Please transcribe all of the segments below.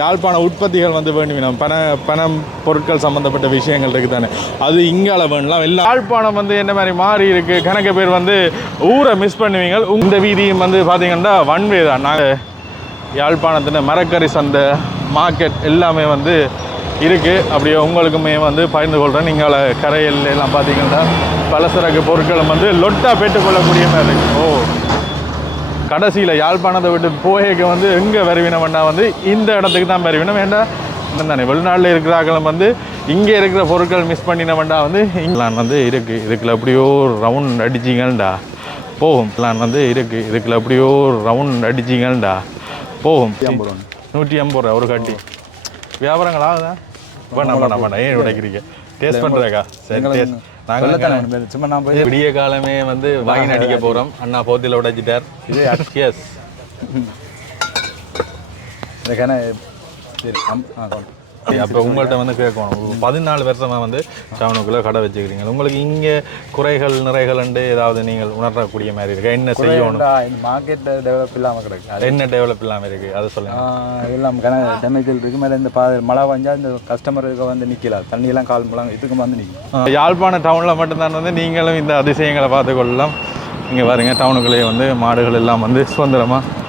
யாழ்ப்பாண உற்பத்திகள் வந்து வேணும் பணம் பொருட்கள் சம்மந்தப்பட்ட விஷயங்கள் இருக்குது தானே, அது இங்கால வேணலாம். எல்லாம் யாழ்ப்பாணம் வந்து என்ன மாதிரி மாறி இருக்குது. கணக்கு பேர் வந்து ஊரை மிஸ் பண்ணுவீங்க. இந்த வீதியும் வந்து பார்த்தீங்கன்னா வன்வே தான். நாங்கள் யாழ்ப்பாணத்தில் மரக்கறி சந்தை மார்க்கெட் எல்லாமே வந்து இருக்குது. அப்படியே உங்களுக்குமே வந்து பகிர்ந்து கொள்கிறேன். நீங்கள் கரையில் எல்லாம் பார்த்தீங்கன்னா பலசரக்கு பொருட்களும் வந்து லொட்டாக பெற்றுக்கொள்ளக்கூடிய மாதிரி இருக்குது. கடைசியில் யாழ்ப்பாணத்தை விட்டு போகைக்கு வந்து எங்கே வருவினம்னா வந்து இந்த இடத்துக்கு தான் வருவினம். வேண்டாம் தானே வெளிநாட்டில் இருக்கிறார்களும் வந்து இங்கே இருக்கிற பொருட்கள் மிஸ் பண்ணினவன்டா வந்து இங்கெல்லாம் வந்து இருக்குது. இதுக்குள்ள எப்படியோ ரவுண்ட் அடிச்சிங்கள்டா போகும். பிளான் வந்து இருக்குது. இதுக்குள்ள எப்படியோ ரவுண்ட் அடிச்சிங்கள்டா போகும். 150 ரூபா ஒரு கட்டி. வியாபாரங்கள் ஆகுதா? வேண்டாம் ஏன் உடைக்கிறீங்க? டேஸ்ட் பண்ணுறேக்கா? சரி சும்மா நான் போய் விடிய காலமே வந்து வாங்கி அடிக்க போகிறோம். அண்ணா போத்தியில் உடைச்சிட்டார். இது எஸ் சரி. அப்போ உங்கள்கிட்ட வந்து கேட்கணும். 14 வருஷமாக வந்து டவுனுக்குள்ளே கடை வச்சுக்கிறீங்க. உங்களுக்கு இங்கே குறைகள் நிறைகள் ஏதாவது நீங்கள் உணரக்கூடிய மாதிரி இருக்கு? என்ன செய்யணும்? மார்க்கெட் டெவலப் இல்லாமல் கிடக்கு. என்ன டெவலப் இல்லாமல் இருக்குது அதை சொல்லுங்கள். எல்லாம் டெமிக்கல் இருக்குது. மேலே இந்த மழை வந்தால் இந்த கஸ்டமருக்கு வந்து நிற்கலாம். தண்ணியெல்லாம் கால் முழாங்க இதுக்கு வந்து நிற்கும். யாழ்ப்பாண டவுனில் மட்டும்தான் வந்து நீங்களும் இந்த அதிசயங்களை பார்த்துக்கொள்ளலாம். இங்கே பாருங்க, டவுனுக்குள்ளேயே வந்து மாடுகள் எல்லாம் வந்து சுதந்திரமாக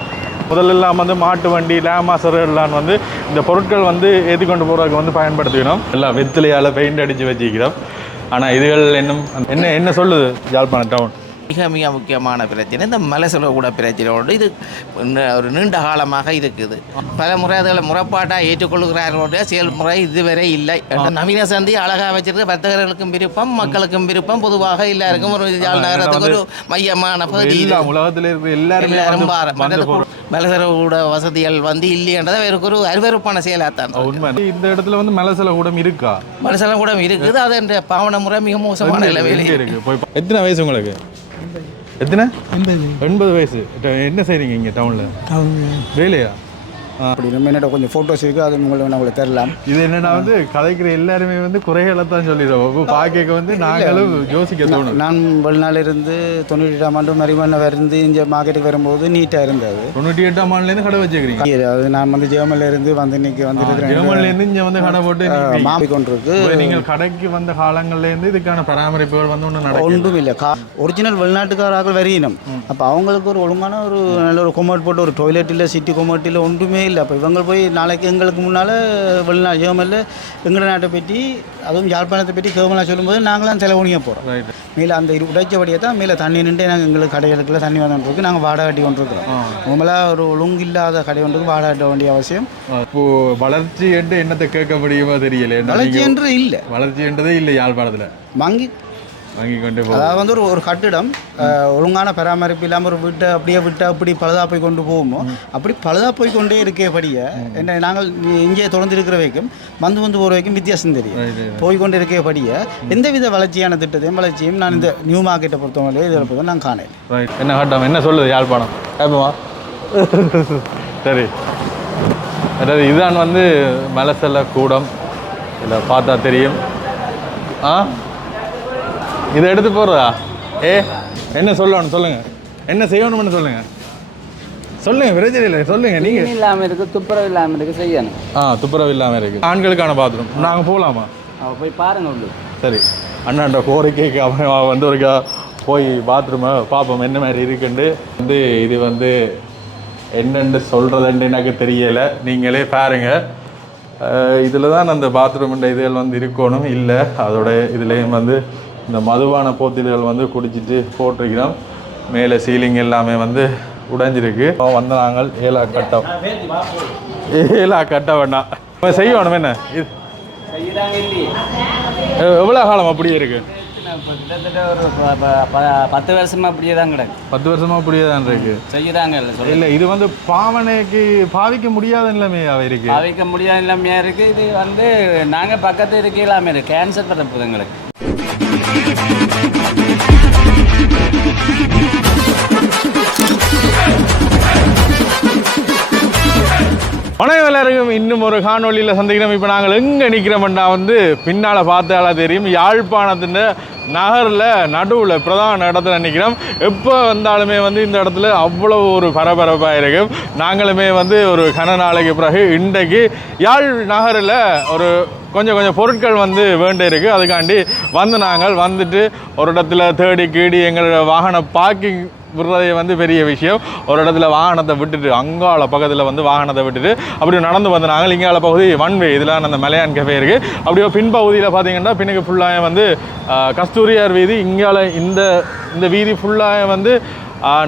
முதலெல்லாம் வந்து மாட்டு வண்டி லேமாசர் எல்லாம் வந்து இந்த பொருட்கள் வந்து ஏற்றி கொண்டு போகிறதுக்கு வந்து பயன்படுத்திக்கணும். எல்லாம் வெத்திலையால் பெயிண்ட் அடித்து வச்சுக்கிறோம். ஆனால் இதுகள் என்ன சொல்லுது யாழ்ப்பாண டவுன்? மிக முக்கியமான பிரச்சனை இந்த மலை செலவு கூட பிரச்சனை உண்டு. இது ஒரு நீண்ட காலமாக இருக்குது. பல முறை அதில் முறைப்பாட்டாக ஏற்றுக்கொள்கிறார்களுடைய செயல்முறை இதுவரை இல்லை. நவீன சந்தி அழகாக வச்சிருக்க வர்த்தகர்களுக்கும் விருப்பம், மக்களுக்கும் விருப்பம், பொதுவாக எல்லாருக்கும் ஒரு யாழ் நகரத்துக்கு ஒரு மையமான பகுதி. உலகத்தில் இருக்கிற எல்லாரும் மலை செலவு கூட வசதிகள் வந்து இல்லைன்றதை வேறு ஒரு அருவருப்பான செயலாத்தான். இந்த இடத்துல வந்து மலை செலவு கூடம் இருக்கா? மலை செலவு கூடம் இருக்குது. அது என்ற பாவன முறை மிக மோசமான நிலைமையில் இருக்கு. எத்தனை வயசு உங்களுக்கு? எத்தனை? 80 வயசு. என்ன செய்றீங்க இங்கே டவுனில்? வேலையா? அப்படி நம்ம என்னோட கொஞ்சம் ஃபோட்டோஸ் இருக்குது. அது உங்களுக்கு தரலாம். இது என்னன்னா வந்து கதைக்கிற எல்லாருமே வந்து குறைகளை தான் சொல்லிடுவோம். பாக்க வந்து நாங்களும் யோசிக்க தோணும். நான் வெளிநாளிலிருந்து 98ஆம் ஆண்டு மரிமண்ண இருந்து இங்கே மார்க்கெட்டுக்கு வரும்போது நீட்டாக இருந்தது. 98ஆம் ஆண்டுலேருந்து கடை வச்சுக்கிறீங்க? அது நான் வந்து ஜெர்மனிலேருந்து வந்து இன்னைக்கு வந்து ஜெர்மனிலேருந்து இங்கே வந்து கடை போட்டு மாறி கொண்டிருக்கு. நீங்கள் கடைக்கு வந்த காலங்கள்லேருந்து இதுக்கான பராமரிப்புகள் வந்து ஒன்றும் ஒன்றும் இல்லை. ஒரிஜினல் வெளிநாட்டுக்காரர்கள் வரையினம். அப்போ அவங்களுக்கு ஒரு ஒழுங்கான ஒரு நல்ல ஒரு கொமோட் போட்டு ஒரு டாய்லெட் இல்லை, சிட்டி கொமோட் இல்லை, ஒன்றுமே இல்லை. அப்போ இவங்க போய் நாளைக்கு எங்களுக்கு முன்னால் வெளிநாடு ஜெர்மனில் எங்களோட நாட்டை பற்றி, அதுவும் யாழ்ப்பாணத்தை பற்றி கேவலாக சொல்லும்போது நாங்களாம் செலவணியாக போகிறோம். மேலே அந்த உடைச்சபடியே தான் மேலே தண்ணி நின்று நாங்கள் எங்களுக்கு கடைகளுக்குள்ள தண்ணி வந்துருக்கு. நாங்கள் வாடகை கட்டி கொண்டிருக்கிறோம். உங்களால் ஒரு ஒழுங்கு இல்லாத கடை ஒன்றுக்கு வாடகை கட்ட வேண்டிய அவசியம். இப்போது வளர்ச்சி என்று என்னத்தை கேட்க முடியுமோ தெரியல. வளர்ச்சி என்று இல்லை, வளர்ச்சி என்றதே இல்லை யாழ்ப்பாணத்தில். வாங்கி கொண்டு அதாவது வந்து ஒரு கட்டிடம் ஒழுங்கான பராமரிப்பு இல்லாமல் ஒரு வீட்டை அப்படியே விட்டு அப்படி பழுதாக போய் கொண்டு போவோமோ அப்படி பழுதாக போய் கொண்டே இருக்கபடியே என்ன நாங்கள் இங்கே தொடர்ந்து இருக்கிற வரைக்கும் வந்து போகிற வரைக்கும் வித்தியாசம் தெரியும். போய் கொண்டு இருக்கபடியே எந்தவித வளர்ச்சியான திட்டத்தையும் வளர்ச்சியும் நான் இந்த நியூ மார்க்கெட்டை பொறுத்தவரையிலே இதில் போய் நான் காணேன். என்ன கட்டம் என்ன சொல்லுது யாழ்ப்பாணம்? சரி, அதாவது இதுதான் வந்து மலசல கூடம். இதை பார்த்தா தெரியும். இதை எடுத்து போடுறதா? என்ன சொல்லணும் சொல்லுங்கள், என்ன செய்யணும்னு சொல்லுங்கள் பிரச்சனை இல்லை சொல்லுங்கள். நீங்கள் இல்லாமல் இருக்குது, துப்புரவு இல்லாமல் இருக்குது, செய்யணும். துப்புரவு இல்லாமல் இருக்குது. ஆண்களுக்கான பாத்ரூம் நாங்கள் போகலாமா? போய் பாருங்கள் உள்ள. சரி, அண்ணாண்ட கோரிக்கைக்கு அவன் வந்து ஒரு போய் பாத்ரூமை பார்ப்போம் என்ன மாதிரி இருக்குண்டு. வந்து இது வந்து என்னென்று சொல்கிறதுன்னு எனக்கு தெரியலை, நீங்களே பாருங்கள். இதில் தான் அந்த பாத்ரூம்ன்ற இதுகள் வந்து இருக்கணும். இல்லை அதோட இதுலேயும் வந்து இந்த மதுவான போத்தில்கள் வந்து குடிச்சிட்டு போட்டிருக்கிறோம். மேலே சீலிங் எல்லாமே வந்து உடைஞ்சிருக்கு. வந்து நாங்கள் ஏலா கட்ட வேண்டாம் செய்யணும். என்ன இது எவ்வளோ காலம் அப்படியே இருக்கு? கிட்டத்தட்ட ஒரு 10 வருஷமா அப்படியே தான் கிடக்கு. 10 வருஷமா அப்படியே தான் இருக்கு. செய்யறாங்க இல்லை இது வந்து பாவனைக்கு பாவிக்க முடியாத நிலைமையாக இருக்கு. பாவிக்க முடியாத நிலைமையாக இருக்கு. இது வந்து நாங்கள் பக்கத்து இருக்கலாமே இருக்கு. கேன்சர் பரப்புது எங்களுக்கு. வணக்கம் எல்லாருக்கும், இன்னும் ஒரு காணொலியில் சந்திக்கிறோம். இப்போ நாங்கள் எங்கே நிற்கிறோம்னா வந்து பின்னால் பார்த்தால தெரியும், யாழ்ப்பாணத்தின் நகரில் நடுவில் பிரதான இடத்துல நிற்கிறோம். எப்போ வந்தாலுமே வந்து இந்த இடத்துல அவ்வளோ ஒரு பரபரப்பாக இருக்கும். நாங்களுமே வந்து ஒரு கன நாளைக்கு பிறகு இன்றைக்கு யாழ் நகரில் ஒரு கொஞ்சம் பொருட்கள் வந்து வேண்டி இருக்குது. அதுக்காண்டி நாங்கள் வந்துட்டு ஒரு இடத்துல தேடி கீடி எங்களோட வாகன பார்க்கிங் விடுறதே வந்து பெரிய விஷயம். ஒரு இடத்துல வாகனத்தை விட்டுட்டு அங்கால பக்கத்தில் வந்து வாகனத்தை விட்டுட்டு அப்படியே நடந்து வந்து நாங்கள் இங்கால பகுதி ஒன்வே இதில் அந்த மலையான் கஃபே இருக்குது. அப்படியே பின்பகுதியில் பார்த்தீங்கன்னா பின்னுக்கு ஃபுல்லாக வந்து கஸ்தூரியார் வீதி, இங்கால இந்த வீதி ஃபுல்லாக வந்து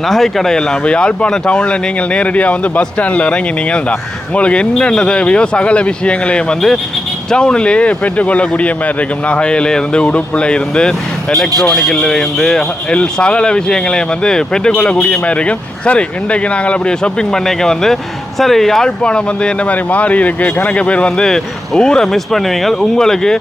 நகை கடையெல்லாம். இப்போ யாழ்ப்பாண டவுனில் நீங்கள் நேரடியாக வந்து பஸ் ஸ்டாண்டில் இறங்கினீங்கள்டா உங்களுக்கு என்னென்ன தேவையோ சகல விஷயங்களையும் வந்து டவுனிலேயே பெற்றுக்கொள்ளக்கூடிய மாதிரி இருக்கும். நகையிலேருந்து, உடுப்பில் இருந்து, எலக்ட்ரானிக்கில் இருந்து சகல விஷயங்களையும் வந்து பெற்றுக்கொள்ளக்கூடிய மாதிரி இருக்கும். சரி, இன்றைக்கு நாங்கள் அப்படியே ஷாப்பிங் பண்ணிக்க வந்து சரி யாழ்ப்பாணம் வந்து என்ன மாதிரி மாறி இருக்குது, கணக்கு பேர் வந்து ஊரை மிஸ் பண்ணுவீங்க. உங்களுக்கு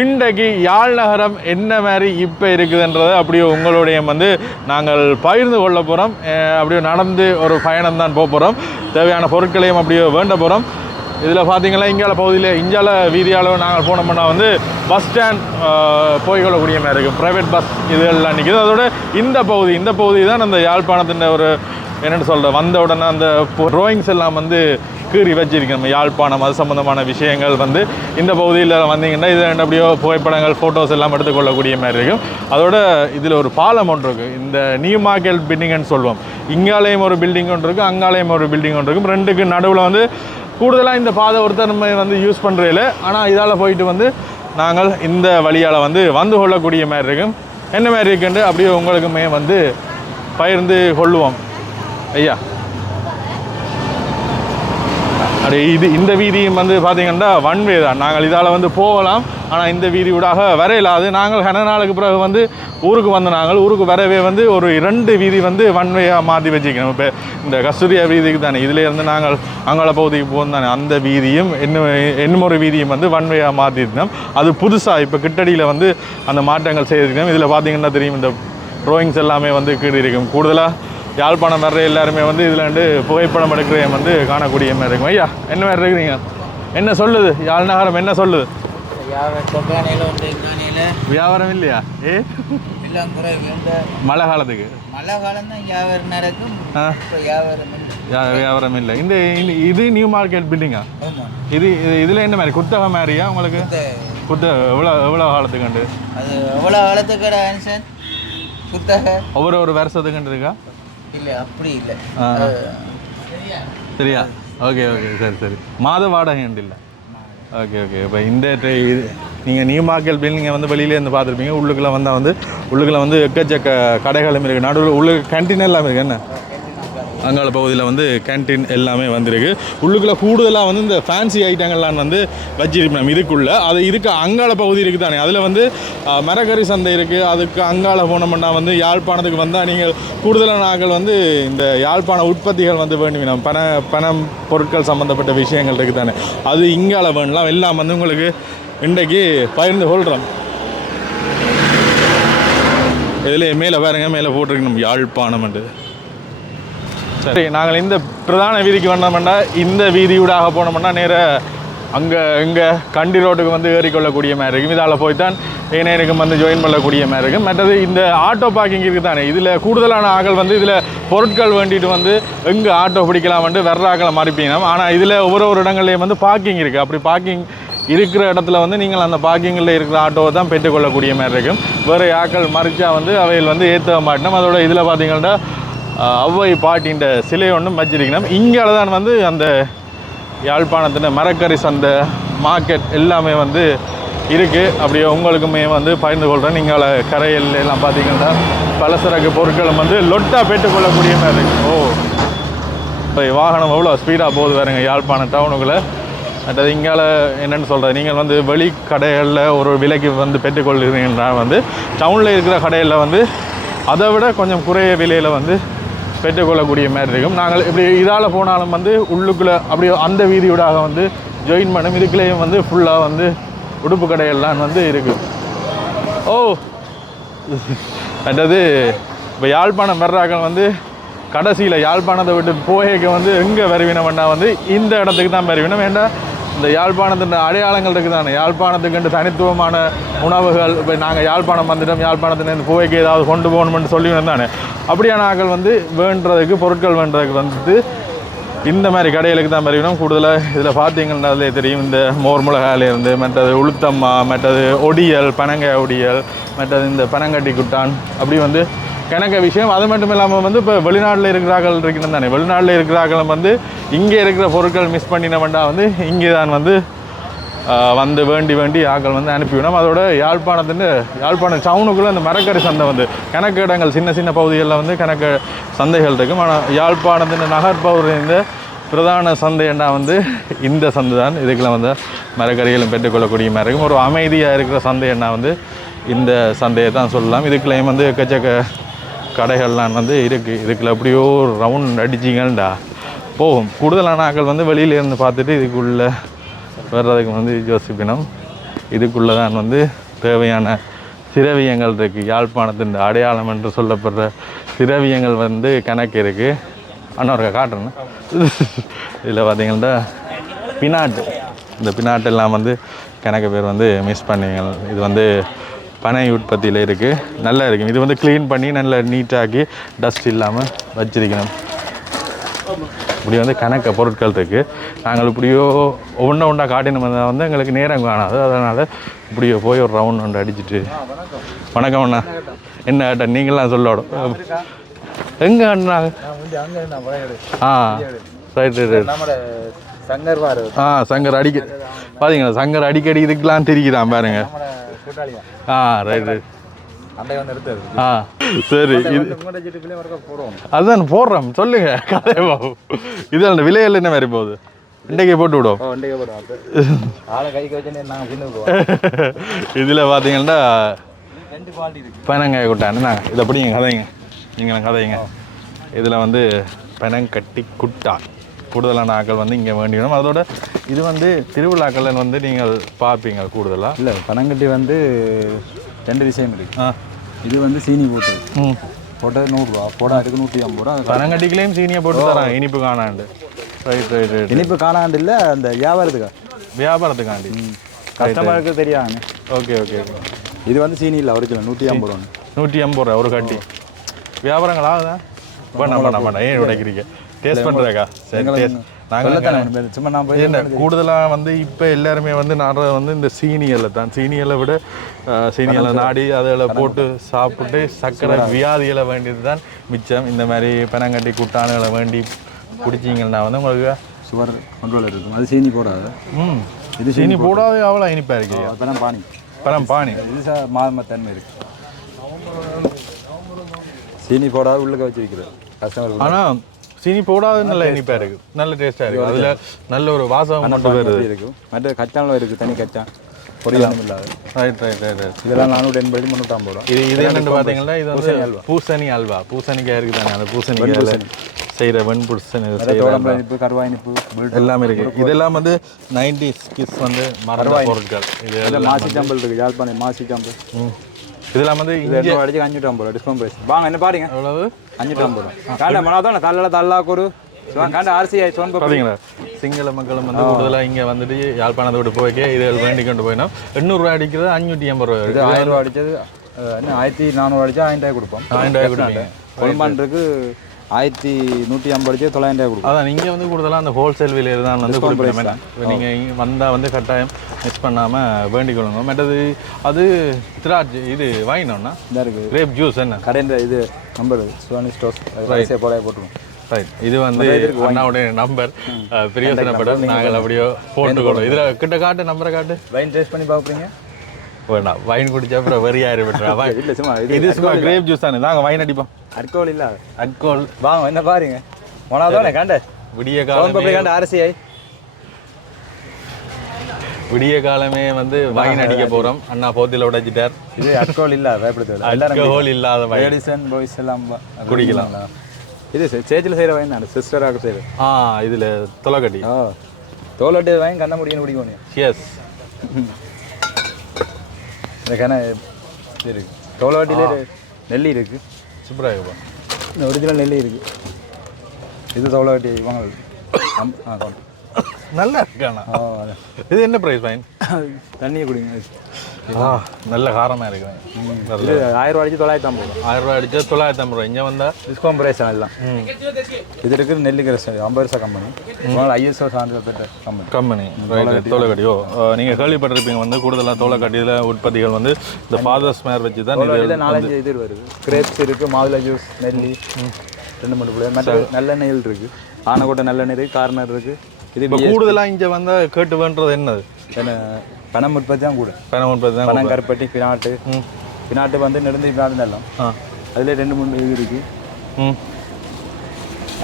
இன்றைக்கு யாழ் நகரம் என்ன மாதிரி இப்போ இருக்குதுன்றதை அப்படியே உங்களுடைய வந்து நாங்கள் பகிர்ந்து கொள்ள போகிறோம். அப்படியே நடந்து ஒரு பயணம் தான் போக போகிறோம். தேவையான பொருட்களையும் அப்படியே வேண்ட போகிறோம். இதில் பார்த்தீங்கன்னா இங்கால பகுதியில் இஞ்சால வீதியால் நாங்கள் போனோம்னா வந்து பஸ் ஸ்டாண்ட் போய்கொள்ளக்கூடிய மாதிரி இருக்கும். ப்ரைவேட் பஸ் இதெல்லாம் நிற்கிது. அதோட இந்த பகுதி தான் அந்த யாழ்ப்பாணத்தின் ஒரு என்னென்னு சொல்கிற வந்த உடனே அந்த ட்ராயிங்ஸ் எல்லாம் வந்து கீறி வச்சிருக்கோம். யாழ்ப்பாணம் அது சம்மந்தமான விஷயங்கள் வந்து இந்த பகுதியில் வந்தீங்கன்னா இது அப்படியோ புகைப்படங்கள், ஃபோட்டோஸ் எல்லாம் எடுத்துக்கொள்ளக்கூடிய மாதிரி இருக்கும். அதோட இதில் ஒரு பாலம் ஒன்று இருக்குது. இந்த நியூ மார்க்கெட் பில்டிங்னு சொல்லுவோம். இங்காலேயும் ஒரு பில்டிங் ஒன்று இருக்குது, அங்காலேயும் ஒரு பில்டிங் ஒன்று இருக்கும். ரெண்டுக்கு நடுவில் வந்து கூடுதலாக இந்த பாதை ஒருத்தர் நம்ம வந்து யூஸ் பண்ணுறதில்ல. ஆனால் இதால் போயிட்டு வந்து நாங்கள் இந்த வழியால் வந்து கொள்ளக்கூடிய மாதிரி இருக்கும். என்ன மாதிரி இருக்குன்னு அப்படியே உங்களுக்குமே வந்து பகிர்ந்து கொள்ளுவோம். ஐயா அப்படியே இந்த வீதியும் வந்து பார்த்தீங்கன்னா ஒன்வே தான். நாங்கள் இதால் வந்து போகலாம், ஆனால் இந்த வீதி ஊடாக வரையிலாது. நாங்கள் கன நாளுக்கு பிறகு வந்து ஊருக்கு நாங்கள் ஊருக்கு வரவே வந்து ஒரு 2 வீதி வந்து ஒன்வேயாக மாற்றி வச்சுக்கணும். இப்போ இந்த கஸ்தூரியா வீதிக்கு தானே இதிலேருந்து நாங்கள் அங்காள பகுதிக்கு போகும் தானே, அந்த வீதியும் இன்னும் ஒரு வீதியும் வந்து ஒன்வேயாக மாற்றிருந்தோம். அது புதுசாக இப்போ கிட்டடியில் வந்து அந்த மாற்றங்கள் செய்திருக்கோம். இதில் பார்த்தீங்கன்னா தெரியும், இந்த ட்ராயிங்ஸ் எல்லாமே வந்து கீழே இருக்கும். கூடுதலாக யாழ்ப்பாணம் வர்ற எல்லாருமே வந்து இதில் வந்து புகைப்படம் எடுக்கிற வந்து காணக்கூடிய மாதிரி இருக்கும். ஐயா என்ன மாதிரி இருக்கிறீங்க? என்ன சொல்லுது யாழ் நகரம், என்ன சொல்லுது? வியாபாரம் இல்லையா? மழை காலத்துக்கு வியாபாரம் இல்லை. இது நியூ மார்க்கெட் பில்டிங்கா? இதில் என்ன மாதிரி குத்தகை மாதிரியா உங்களுக்கு? எவ்வளோ காலத்துக்கு உண்டு? எவ்வளோ காலத்துக்கு குத்தகை ஒரு வருஷத்துக்கு இருக்கா? இல்லை, அப்படி இல்லை. சரியா? ஓகே சரி. மாத வாடகை உண்டு இல்லை? ஓகே. இப்போ இந்த நீங்கள் நியூ மார்க்கெட் பில்டிங்கை வந்து வெளியிலேருந்து பார்த்துருப்பீங்க. உள்ளுக்குள்ளே வந்தால் வந்து உள்ளுக்குள்ளே வந்து எக்கச்சக்க கடைகளும் இருக்குது. நடுவில் உள்ளுக்கு கேன்டீன் எல்லாமே இருக்குது. என்ன அங்காள பகுதியில் வந்து கேன்டீன் எல்லாமே வந்திருக்கு. உள்ளுக்குள்ளே கூடுதலாக வந்து இந்த ஃபேன்சி ஐட்டங்கள்லாம் வந்து வச்சிருப்போம் இதுக்குள்ளே. இதுக்கு அங்காள பகுதி இருக்குது தானே, அதில் வந்து மரக்கறி சந்தை இருக்குது. அதுக்கு அங்காள போனோம்னா வந்து யாழ்ப்பாணத்துக்கு வந்தால் நீங்கள் கூடுதலான நாட்கள் வந்து இந்த யாழ்ப்பாண உற்பத்திகள் வந்து வேணும். பணம் பொருட்கள் சம்மந்தப்பட்ட விஷயங்கள் இருக்குது தானே, அது இங்கால வேணலாம். எல்லாம் வந்து உங்களுக்கு இன்றைக்கு பகிர்ந்து கொள்கிறோம். இதில் மேலே பாருங்க, மேலே போட்டிருக்கணும் யாழ்ப்பாணம்ன்றது. சரி, நாங்கள் இந்த பிரதான வீதிக்கு வந்தோம்னா இந்த வீதியூடாக போனோம்னா நேராக அங்கே கண்டி ரோட்டுக்கு வந்து ஏறிக்கொள்ளக்கூடிய மாதிரி இருக்கும். இதால் போய் தான் நேருக்கும் வந்து ஜாயின் பண்ணக்கூடிய மாதிரி இருக்கும். மற்றது இந்த ஆட்டோ பார்க்கிங் இருக்குது தானே, இதில் கூடுதலான ஆக்கள் வந்து இதில் பொருட்கள் வேண்டிட்டு வந்து எங்கே ஆட்டோ பிடிக்கலாம் வந்து வர்ற ஆக்களை மறைப்பிக்கணும். ஆனால் இதில் ஒவ்வொரு இடங்கள்லேயும் வந்து பார்க்கிங் இருக்குது. அப்படி பார்க்கிங் இருக்கிற இடத்துல வந்து நீங்கள் அந்த பார்க்கிங்கில் இருக்கிற ஆட்டோவை தான் பெற்றுக்கொள்ளக்கூடிய மாதிரி இருக்கும். வேறு ஆக்கள் மறைச்சா வந்து அவையில் வந்து ஏற்ற மாட்டோம். அதோட இதில் பார்த்தீங்கன்னா ஒவ்வை பாட்டின்ற சிலை ஒன்றும் வச்சிருக்கணும். இங்கே தான் வந்து அந்த யாழ்ப்பாணத்தின் மரக்கறி சந்தை மார்க்கெட் எல்லாமே வந்து இருக்குது. அப்படியே உங்களுக்குமே வந்து பகிர்ந்து கொள்கிறேன். நீங்கள் கரையில் எல்லாம் பார்த்தீங்கன்னா பலசரக்கு பொருட்களும் வந்து லொட்டாக பெற்றுக்கொள்ளக்கூடிய மாதிரி இருக்குது. இப்போ வாகனம் எவ்வளோ ஸ்பீடாக போகுது பாருங்க யாழ்ப்பாணம் டவுனுக்குள்ளே. அது இங்கால என்னென்னு சொல்கிறது, நீங்கள் வந்து வெளி கடைகளில் ஒரு விலைக்கு வந்து பெற்றுக்கொள்கிறீங்கன்னா வந்து டவுனில் இருக்கிற கடையில் வந்து அதை விட கொஞ்சம் குறைய விலையில் வந்து பெற்றுக்கொள்ளக்கூடிய மாதிரி இருக்கும். நாங்கள் இப்படி இதால் போனாலும் வந்து உள்ளுக்குள்ளே அப்படியே அந்த வீதியூடாக வந்து ஜாயின் பண்ணும். இதுக்குள்ளேயும் வந்து ஃபுல்லாக வந்து உடுப்பு கடைகள்லாம் வந்து இருக்குது. அதாவது இப்போ யாழ்ப்பாணம் வர்றாக்கள் வந்து கடைசியில் யாழ்ப்பாணத்தை விட்டு போகைக்கு வந்து எங்கே வருவினம்னா வந்து இந்த இடத்துக்கு தான் வருவினம். ஏன்னா இந்த யாழ்ப்பாணத்தின் அடையாளங்கள் இருக்குது தானே, யாழ்ப்பாணத்துக்கு தனித்துவமான உணவுகள். இப்போ நாங்கள் யாழ்ப்பாணம் வந்துட்டோம், யாழ்ப்பாணத்துலேருந்து போய்க்கு ஏதாவது கொண்டு போகணும்னு சொல்லி தானே. அப்படியான ஆக்கள் வந்து வேண்டுறதுக்கு பொருட்கள் வேண்டுறதுக்கு வந்து இந்த மாதிரி கடைகளுக்கு தான் வருவினோம். கூடுதலாக இதில் பார்த்தீங்கன்னா அதிலே தெரியும், இந்த மோர் மிளகாயிலேருந்து மற்றது உளுத்தம்மா, மற்றது ஒடியல், பனங்காய் ஒடியல், மற்றது இந்த பனங்கட்டி குட்டான், அப்படி வந்து கணக்க விஷயம். அது மட்டும் இல்லாமல் வந்து இப்போ வெளிநாட்டில் இருக்கிறார்கள் இருக்கணும் தானே, வெளிநாட்டில் இருக்கிறார்களும் வந்து இங்கே இருக்கிற பொருட்கள் மிஸ் பண்ணினவண்டா வந்து இங்கே தான் வந்து வந்து வேண்டி ஆக்கள் வந்து அனுப்பிவிடும். அதோட யாழ்ப்பாணம் டவுனுக்குள்ளே அந்த மரக்கறி சந்தை வந்து கணக்கு இடங்கள் சின்ன சின்ன பகுதிகளில் வந்து கணக்கு சந்தைகள் இருக்கும். ஆனால் யாழ்ப்பாணத்தின் நகர்பகுதியில் இந்த பிரதான சந்தைன்னா வந்து இந்த சந்தை தான். இதுக்கெல்லாம் வந்து மரக்கறிகளும் பெற்றுக்கொள்ளக்கூடிய மாதிரி இருக்கும். ஒரு அமைதியாக இருக்கிற சந்தைன்னா வந்து இந்த சந்தையை தான் சொல்லலாம். இதுக்குள்ளேயும் வந்து எக்கச்சக்க கடைகள்லாம் வந்து இருக்குது. இதுக்குள்ள எப்படியோ ரவுண்ட் அடிச்சிங்கண்டா போகும். கூடுதலான ஆக்கள் வந்து வெளியிலேருந்து பார்த்துட்டு இதுக்குள்ளே வர்றதுக்கு வந்து யோசிக்கணும். இதுக்குள்ளே தான் வந்து தேவையான திரவியங்கள் இருக்குது. யாழ்ப்பாணத்தின் அடையாளம் என்று சொல்லப்படுற திரவியங்கள் வந்து கணக்கு இருக்குது. அண்ணா காட்டுறேன். இதில் பார்த்தீங்கன்னா பினாட்டு, இந்த பினாட்டு எல்லாம் வந்து கணக்கு பேர் வந்து மிஸ் பண்ணுவீங்க. இது வந்து பனை உற்பத்தியில் இருக்குது, நல்லா இருக்கும். இது வந்து க்ளீன் பண்ணி நல்லா நீட்டாக்கி டஸ்ட் இல்லாமல் வச்சிருக்கணும். இப்படி வந்து கணக்க பொருட்கள் இருக்குது. நாங்கள் இப்படியோ ஒன்றா காட்டினோம் வந்து எங்களுக்கு நேரம் காணாது. அதனால் இப்படியோ போய் ஒரு ரவுண்ட் ஒன்று அடிச்சுட்டு வணக்கம் அண்ணா, என்ன கேட்ட நீங்களாம் சொல்லோடும் எங்கே அண்ணா? ஆ ரைட் ரைட் சங்கர் அடிக்க பார்த்தீங்களா, சங்கர் அடிக்கடி இதுக்கெலாம் திரிக்கிறான் பாருங்க. ரைட் ரைட் சரி, அதுதான் போடுறோம். சொல்லுங்க கதை பாபு. இது அந்த விலையில் என்ன மாதிரி போகுது? இன்றைக்கே போட்டு விடுவோம். இதில் பார்த்தீங்கன்னா பனங்காய் குட்டான்னு நாங்கள் இதை பிடிங்க கதைங்க, நீங்களும் கதைங்க. இதில் வந்து பனங்கட்டி குட்டா கூடுதலான ஆக்கள் வந்து இங்கே வேண்டிக்கணும். அதோட இது வந்து திருவிழாக்கள் வந்து நீங்கள் பார்ப்பீங்க கூடுதலாக. இல்லை, பனங்கட்டி வந்து 2 விஷயம் இருக்குது. இது வந்து சீனி போட்டு போட்டது 100 ரூபா, போடா இருக்குது 150 ரூபா. பனங்கட்டிக்குலேயும் சீனியை போட்டு தரான், இனிப்பு காணாண்டு. Right right right. இனிப்பு காணாண்டு இல்லை, அந்த வியாபாரத்துக்காண்டி கஸ்டமருக்கு தெரியாங்க. Okay okay okay. இது வந்து சீனி இல்லை, ஒரிஜினல் 150 ரூபா. 150 ரூபா ஒரு கட்டி. வியாபாரங்கள் ஆகுதா? பண்ண ஏன் உடைக்கிறீங்க? டேஸ்ட் பண்ணுறேக்கா? சரி நாங்கள் சும்மா நான் போய் என்ன கூடுதலாக வந்து இப்போ எல்லாருமே வந்து நாடுறது வந்து இந்த சீனியலை தான். சீனியலை விட சீனியலை நாடி அதில் போட்டு சாப்பிட்டு சர்க்கரை வியாதிகளை வேண்டியது தான் மிச்சம். இந்த மாதிரி பனங்கட்டி குட்டானுகளை வேண்டி குடிச்சிங்கன்னா வந்து உங்களுக்கு சுகர் கண்ட்ரோல் இருக்கும். அது சீனி போடாது. இது சீனி போடாது. அவ்வளோ இனிப்பாக இருக்கு. பனம் பானி இது மாதத்தன்மை இருக்கு. சீனி போடாது உள்ளுக்க வச்சிருக்கிறது கஸ்டமர். ஆனால் சீனி போடாது நல்ல இனிப்பாக இருக்குது, நல்ல டேஸ்ட்டாக இருக்குது. அதில் நல்ல ஒரு வாசம் மட்டும் இருக்குது. மற்ற கச்சாலும் இருக்குது, தனி கச்சான் பொரியலும் இல்லாது. Right right right right. இதெல்லாம் 480 350 ரூபா. இது என்னென்னு பார்த்தீங்கன்னா இது வந்து பூசணி அல்வா. பூசணிக்காய் இருக்குது தானே, அந்த பூசணிக்காயில் செய்கிற வெண்பூசணி இனிப்பு, கருவாய் இனிப்பு எல்லாமே இருக்குது. இதெல்லாம் வந்து 90s கிட்ஸ் வந்து மரவாய் பொருட்கள். இது மாசி சாம்பல் இருக்குது, யாழ்ப்பாணம் மாசி சாம்பல். இதெல்லாம் வந்து இங்கே அடிச்சு 550 ரூபா டிஸ்கவுண்ட் ப்ரைஸ். வாங்க என்ன பாருங்க, எவ்வளவு? 550 ரூபா. காண்ட மனதான் கல்லில் தல்லாக்கு ஒரு காண்ட அரிசி சோன் பார்த்தீங்களா. சிங்கள மக்களும் வந்து கூடுதலாக இங்கே வந்துட்டு யாழ்ப்பாணத்தை விட்டு போய்க்க இதில் வேண்டி கொண்டு போயினோம். 800 ரூபா அடிக்கிறது 580 ரூபா. இது 1000 ரூபா அடிச்சது என்ன 1400 அடிச்சா 1000 ரூபாய் கொடுப்போம். 1000 ரூபாய் கொடுப்பீங்க. கொழும்பாண்டுக்கு 1150 அடிச்சு 900 ரூபாய் கொடுப்போம். அதான் நீங்கள் வந்து கூடுதலாக அந்த ஹோல்சேல் விலையில் தான் வந்து கொடுப்பேன். நீங்கள் இங்கே வந்தால் வந்து கட்டாயம் மிஸ் பண்ணாமல் வேண்டிக் கொள்ளுங்க. மற்றது அது திராட்சை இது வாங்கினோன்னா இதாக இருக்குது கிரேப் ஜூஸ் என்ன கடையில் இது நம்பர் சுவானி ஸ்டோர்ஸ் போட போட்டுருவோம். ரைட். இது வந்து அண்ணாவுடைய நம்பர் பிரியோசனப்படும். நாங்கள் அப்படியோ போட்டுக்கொள்ளும். இதில் கிட்ட காட்டு, நம்பரை காட்டு. வைன் டேஸ்ட் பண்ணி பார்க்குறீங்க? வேண்டாம், வைன் குடிச்சா அப்புறம் வெறியாயிரு விட்டுறா. இல்லை சும்மா இது சும்மா கிரேப் ஜூஸ் தானே. நாங்கள் வைன் அடிப்போம். அல்கோல் இல்லை, அல்கோல். வாங்க என்ன பாருங்க. போனாதானே காண்ட விடிய காலமே காண்ட அரிசியாய் விடிய காலமே வந்து வைன் அடிக்க போகிறோம். அண்ணா போத்தில உடைச்சிட்டார். இது அல்கோல் இல்லை, பயப்படுது. அல்கோல் இல்லாத வைன் லேடிஸ் அண்ட் பாய்ஸ் எல்லாம் குடிக்கலாம். இது சேச்சில் செய்கிற வைன் தான், சிஸ்டராக செய்கிற. இதில் தொலைக்கட்டி தோலட்டி வைன் கண்ண முடியும் குடிக்கணும். எஸ். இந்த கண்ண இது இருக்குது. தோலவட்டியில் நெல்லி இருக்குது. சூப்பராக இருக்குப்பா. இந்த ஒரிஜினல் நெல்லி இருக்குது. இது தோலகட்டி இவங்க நல்லா இருக்காண்ணா. ஓ அது இது என்ன ப்ரைஸ் ஃபைன்? தண்ணியை குடிங்க. நல்ல காரமாக இருக்குது. இது 1000 ரூபா அடிச்சு 950. 1000 ரூபா அடிச்சா 950 ரூபா. இங்கே வந்தால் டிஸ்கவுண்ட் ப்ரைஸ் எல்லாம். இது இருக்குது நெல்லிக்கரை 50 வருஷம் கம்பெனி. ISO சான்றிதழ் பெற்ற கம்பெனி தோலக்கட்டியோ நீங்கள் கேள்விப்பட்டிருப்பீங்க வந்து கூடுதலாக தோலக்கட்டியில் உற்பத்திகள் வந்து இந்த ஃபாதர்ஸ் மேர் வச்சு தான் இது 4-5 இது வருது. கிரேப்ஸ் இருக்குது, மாதுளை ஜூஸ், நெல்லி 2-3 பிள்ளை மற்ற நல்லெண்ணெயில் இருக்குது. ஆனக்கோட்டை நல்லெண்ணெய் இருக்குது, கார்னர் இருக்குது. இது இப்போ கூடுதலாக இங்கே வந்தால் கேட்டு வேண்டது என்னது? என்ன பணம் உற்பத்தி தான் கூட. பணம் உற்பத்தி தான். பணம் கருப்பட்டி பினாட்டு வந்து நெடுந்து பினாட்டு எல்லாம் அதில் 2-3 இது இருக்குது.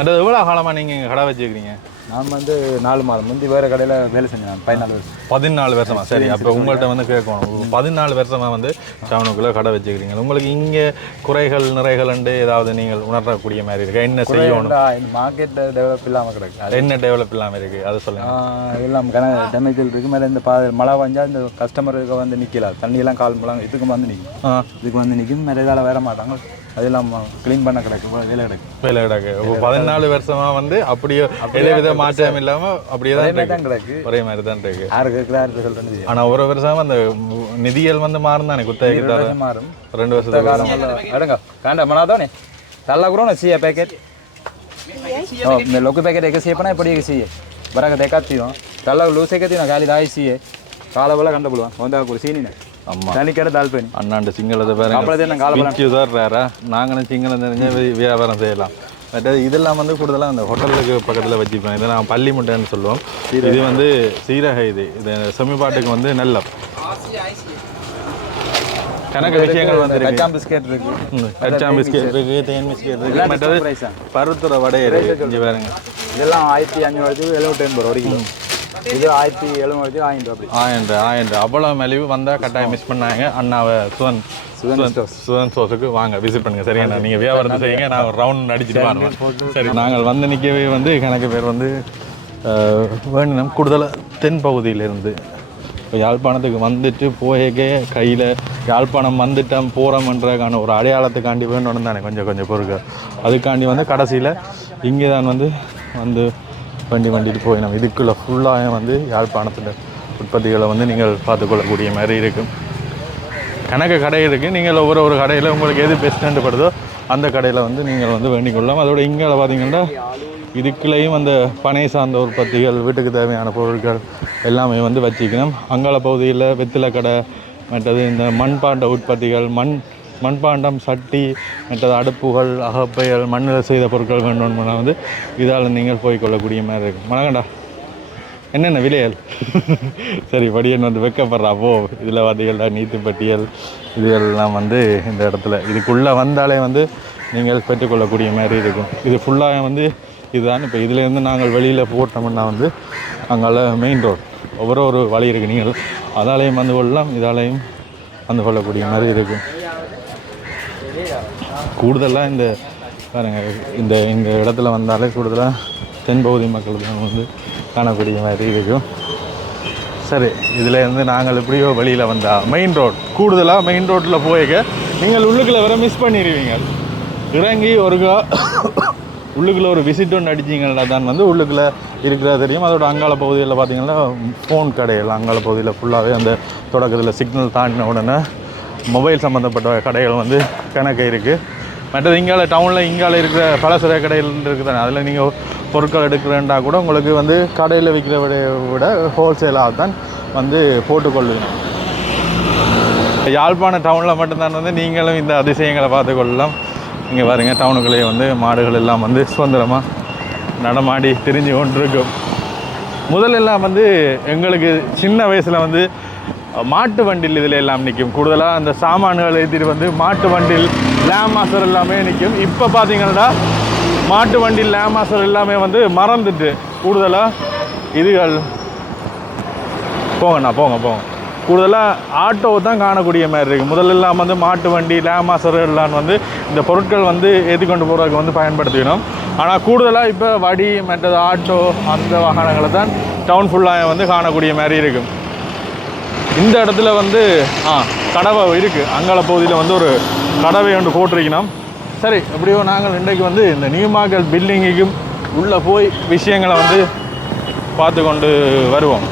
அது எவ்வளோ காலமாக நீங்கள் இங்கே கடை வச்சுருக்கிறீங்க? நான் வந்து 4 மாதம் முந்தி வேறு கடையில் வேலை செஞ்சேன். நான் 14 வருஷம். 14 வருஷமா? சரி, அப்போ உங்கள்கிட்ட வந்து கேட்கணும். 14 வருஷமாக வந்து டவுனுக்குள்ளே கடை வச்சுக்கிறீங்க. உங்களுக்கு இங்கே குறைகள் நிறைகள்ண்டு ஏதாவது நீங்கள் உணரக்கூடிய மாதிரி இருக்கு? என்ன செய்யணும்? மார்க்கெட் டெவலப் இல்லாமல் கிடக்கு. என்ன டெவலப் இல்லாமல் இருக்குது அது சொல்லுங்கள். எல்லாம் டெமிக்கல் இருக்குது. மேலே இந்த மழை வந்தால் இந்த கஸ்டமருக்கு வந்து நிற்கலாம். தண்ணியெல்லாம் கால் மழை இதுக்கு வந்து நிற்கும். இதுக்கு வந்து நிற்கும். மேலே இதால் வேற மாட்டாங்க. அதெல்லாம் க்ளீன் பண்ண கிடக்கு. வேலை கிடக்கு. இப்போ 14 வருஷமாக வந்து அப்படியே எந்த மாற்றம் இல்லாமல் அப்படியே தான் கிடக்கு. ஒரே மாதிரி தான் இருக்கு. யாருக்கு சொல்கிறேன். ஆனால் ஒரு வருஷம் அந்த நிதிகள் வந்து மாறும் தானே? குத்தகை மாறும். 2 வருஷத்துக்கு எடுங்க காண்டா மனாதானே நல்லா கூட ना चाहिए पैकेट मैं लोग पैकेट एक चाहिए पना पड़ी एक चाहिए बरा का देखा थी तल्ला लूस एक थी ना खाली दाई चाहिए काला वाला कंडा बोलवा होंदा कुर्सी नहीं ना அம்மா தனி கடை தால்பேனி அண்ணாண்ட சிங்களத்தை பாருங்க. நாங்களும் சிங்களம் தெரிஞ்ச வியாபாரம் செய்யலாம். பட் இதெல்லாம் வந்து கூடுதலாக அந்த ஹோட்டலுக்கு பக்கத்தில் வச்சுப்பேன். இதை நான் பள்ளி முட்டைன்னு சொல்லுவோம். இது வந்து சீரக இது செமிப்பாட்டுக்கு வந்து நல்ல கணக்கு விஷயங்கள் வந்து கச்சாம் பிஸ்கெட் இருக்கு. கச்சாம் பிஸ்கெட் இருக்கு, தேன் பிஸ்கெட் இருக்கு, மற்றது பருத்துற வடை இருக்கு. இங்கே பாருங்க, இதெல்லாம் 1500 70 ஒரு கிலோ. இது 1700 1000 அப்படி 1000 அவ்வளோ மலிவு வந்தால் கட்டாயம் மிஸ் பண்ணாங்க. அண்ணாவை சுதன் ஸ்டோர்ஸுக்கு வாங்க, விசிட் பண்ணுங்க. சரிங்க, நீங்கள் வியாபாரத்தை செய்யுங்க, நான் ஒரு ரவுண்ட் அடிச்சுட்டு வாங்க. சரி, நாங்கள் வந்து நிற்கவே வந்து கணக்கு பேர் வந்து வேணும் கூடுதலாக தென் பகுதியிலேருந்து இப்போ யாழ்ப்பாணத்துக்கு வந்துட்டு போயக்கே கையில் யாழ்ப்பாணம் வந்துட்டோம் போகிறோம்ன்றதுக்கான ஒரு அடையாளத்துக்காண்டி வேணும்னு தானே கொஞ்சம் பொருட்கள். அதுக்காண்டி வந்து கடைசியில் இங்கே தான் வந்து வண்டிட்டு போயிடும். இதுக்குள்ளே ஃபுல்லாக வந்து யாழ்ப்பாணத்தில் உற்பத்திகளை வந்து நீங்கள் பார்த்துக்கொள்ளக்கூடிய மாதிரி இருக்கும். கணக்கு கடை இருக்குது. நீங்கள் ஒவ்வொரு கடையில் உங்களுக்கு எது பெஸ்ட்டுன்னு படுதோ அந்த கடையில் வந்து நீங்கள் வந்து வேண்டிக் கொள்ளலாம். அதோட இங்கே பார்த்தீங்கன்னா இதுக்குள்ளேயும் அந்த பனை சார்ந்த உற்பத்திகள், வீட்டுக்கு தேவையான பொருட்கள் எல்லாமே வந்து வச்சுக்கணும். அங்காள பகுதியில் வெத்திலை கடை, மற்றது இந்த மண்பாண்ட உற்பத்திகள், மண்பாண்டம், சட்டி, மற்றது அடுப்புகள், அகப்பைகள், மண்ணில் செய்த பொருட்கள் வேணும்னா வந்து இதால் நீங்கள் போய்கொள்ளக்கூடிய மாதிரி இருக்கும். வணக்கம்டா, என்னென்ன விலைகள்? சரி, படியன் வந்து வைக்கப்படுறா போ. இதில் பார்த்தீங்கன்னா நீத்துப்பட்டியல் இதுகள்லாம் வந்து இந்த இடத்துல இதுக்குள்ளே வந்தாலே வந்து நீங்கள் பெற்றுக்கொள்ளக்கூடிய மாதிரி இருக்கும். இது ஃபுல்லாக வந்து இதுதான். இப்போ இதுலேருந்து நாங்கள் வெளியில் போட்டோம்னா வந்து அங்கால மெயின் ரோட் ஒவ்வொரு வழி இருக்குது. நீங்கள் அதாலேயும் வந்து கொள்ளலாம், இதாலேயும் வந்து கொள்ளக்கூடிய மாதிரி இருக்கும். கூடுதலாக இந்த பாருங்கள், இந்த இடத்துல வந்தாலே கூடுதலாக தென்பகுதி மக்கள் தான் வந்து காணக்கூடிய மாதிரி இருக்கும். சரி, இதுலேருந்து நாங்கள் எப்படியோ வெளியில் வந்தால் மெயின் ரோட், கூடுதலாக மெயின் ரோட்டில் போய்க்க நீங்கள் உள்ளுக்குள்ளே வர மிஸ் பண்ணிடுவீங்க. இறங்கி உள்ளுக்குள்ளே ஒரு விசிட் ஒன்று அடிச்சிங்கன்னா தான் வந்து உள்ளுக்குள்ளே இருக்கிறதா தெரியும். அதோட அங்காள பகுதியில் பார்த்திங்கன்னா ஃபோன் கடைகள், அங்காள பகுதியில் ஃபுல்லாகவே அந்த தொடக்கத்தில் சிக்னல் தாண்டின உடனே மொபைல் சம்மந்தப்பட்ட கடைகள் வந்து கணக்கு இருக்குது. மற்றது இங்கால டவுனில் இங்கால இருக்கிற பலசர கடைகள் இருக்குது தானே, அதில் நீங்கள் பொருட்கள் எடுக்கிறேன்டா கூட உங்களுக்கு வந்து கடையில் விற்கிற விட ஹோல்சேலாக தான் வந்து போட்டுக்கொள்ளுங்க. யாழ்ப்பாண டவுனில் மட்டும்தான் வந்து நீங்களும் இந்த அதிசயங்களை பார்த்துக்கொள்ளலாம். இங்கே பாருங்க, டவுனுக்குள்ளேயே வந்து மாடுகள் எல்லாம் வந்து சுதந்திரமாக நடமாடி திரிஞ்சு கொண்டிருக்கும். முதலெல்லாம் வந்து எங்களுக்கு சின்ன வயசில் வந்து மாட்டு வண்டியில் இதில் எல்லாம் நிற்கும். கூடுதலாக அந்த சாமான்கள் ஏற்றிட்டு வந்து மாட்டு வண்டியில் லேமாசர் எல்லாமே நிற்கும். இப்போ பார்த்தீங்கன்னா மாட்டு வண்டியில் லேமாசர் எல்லாமே வந்து மறந்துட்டு கூடுதலாக இதுகள் போங்க கூடுதலாக ஆட்டோ தான் காணக்கூடிய மாதிரி இருக்குது. முதலெல்லாம் வந்து மாட்டு வண்டி லேமாசர் எல்லாம் வந்து இந்த பொருட்கள் வந்து ஏற்றி கொண்டு போகிறதுக்கு வந்து பயன்படுத்திக்கணும். ஆனால் கூடுதலாக இப்போ வடி மற்றது ஆட்டோ அந்த வாகனங்களை தான் டவுன் ஃபுல்லாக வந்து காணக்கூடிய மாதிரி இருக்கும். இந்த இடத்துல வந்து கடவை இருக்குது. அங்காள பகுதியில் வந்து ஒரு கடவை ஒன்று போட்டிருக்கணும். சரி, எப்படியோ நாங்கள் இன்றைக்கு வந்து இந்த நியூ மார்க்கெட் பில்டிங்குக்கும் உள்ளே போய் விஷயங்களை வந்து பார்த்து கொண்டு வருவோம்.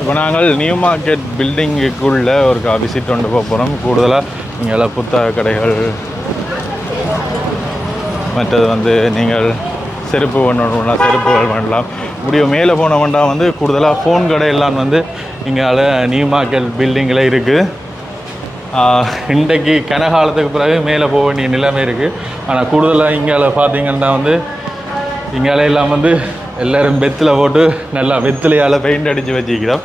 இப்போ நாங்கள் நியூ மார்க்கெட் பில்டிங்குக்குள்ளே ஒரு விசிட் கொண்டு போக போகிறோம். கூடுதலாக இங்கே புத்தக கடைகள், மற்றது வந்து நீங்கள் செருப்பு வேணும்னா செருப்புகள் வேண்டலாம். முடியும் மேலே போன வேண்டாம் வந்து கூடுதலாக ஃபோன் கடையெல்லாம் வந்து இங்கே நியூ மார்க்கெட் பில்டிங்கில் இருக்குது. இன்றைக்கு கனகாலத்துக்கு பிறகு மேலே போக வேண்டிய நிலைமை இருக்குது. ஆனால் கூடுதலாக இங்கே பார்த்தீங்கன்னா வந்து இங்கால எல்லாம் வந்து எல்லோரும் வெத்தில் போட்டு நல்லா வெத்திலையால் பெயிண்ட் அடித்து வச்சுக்கிறோம்.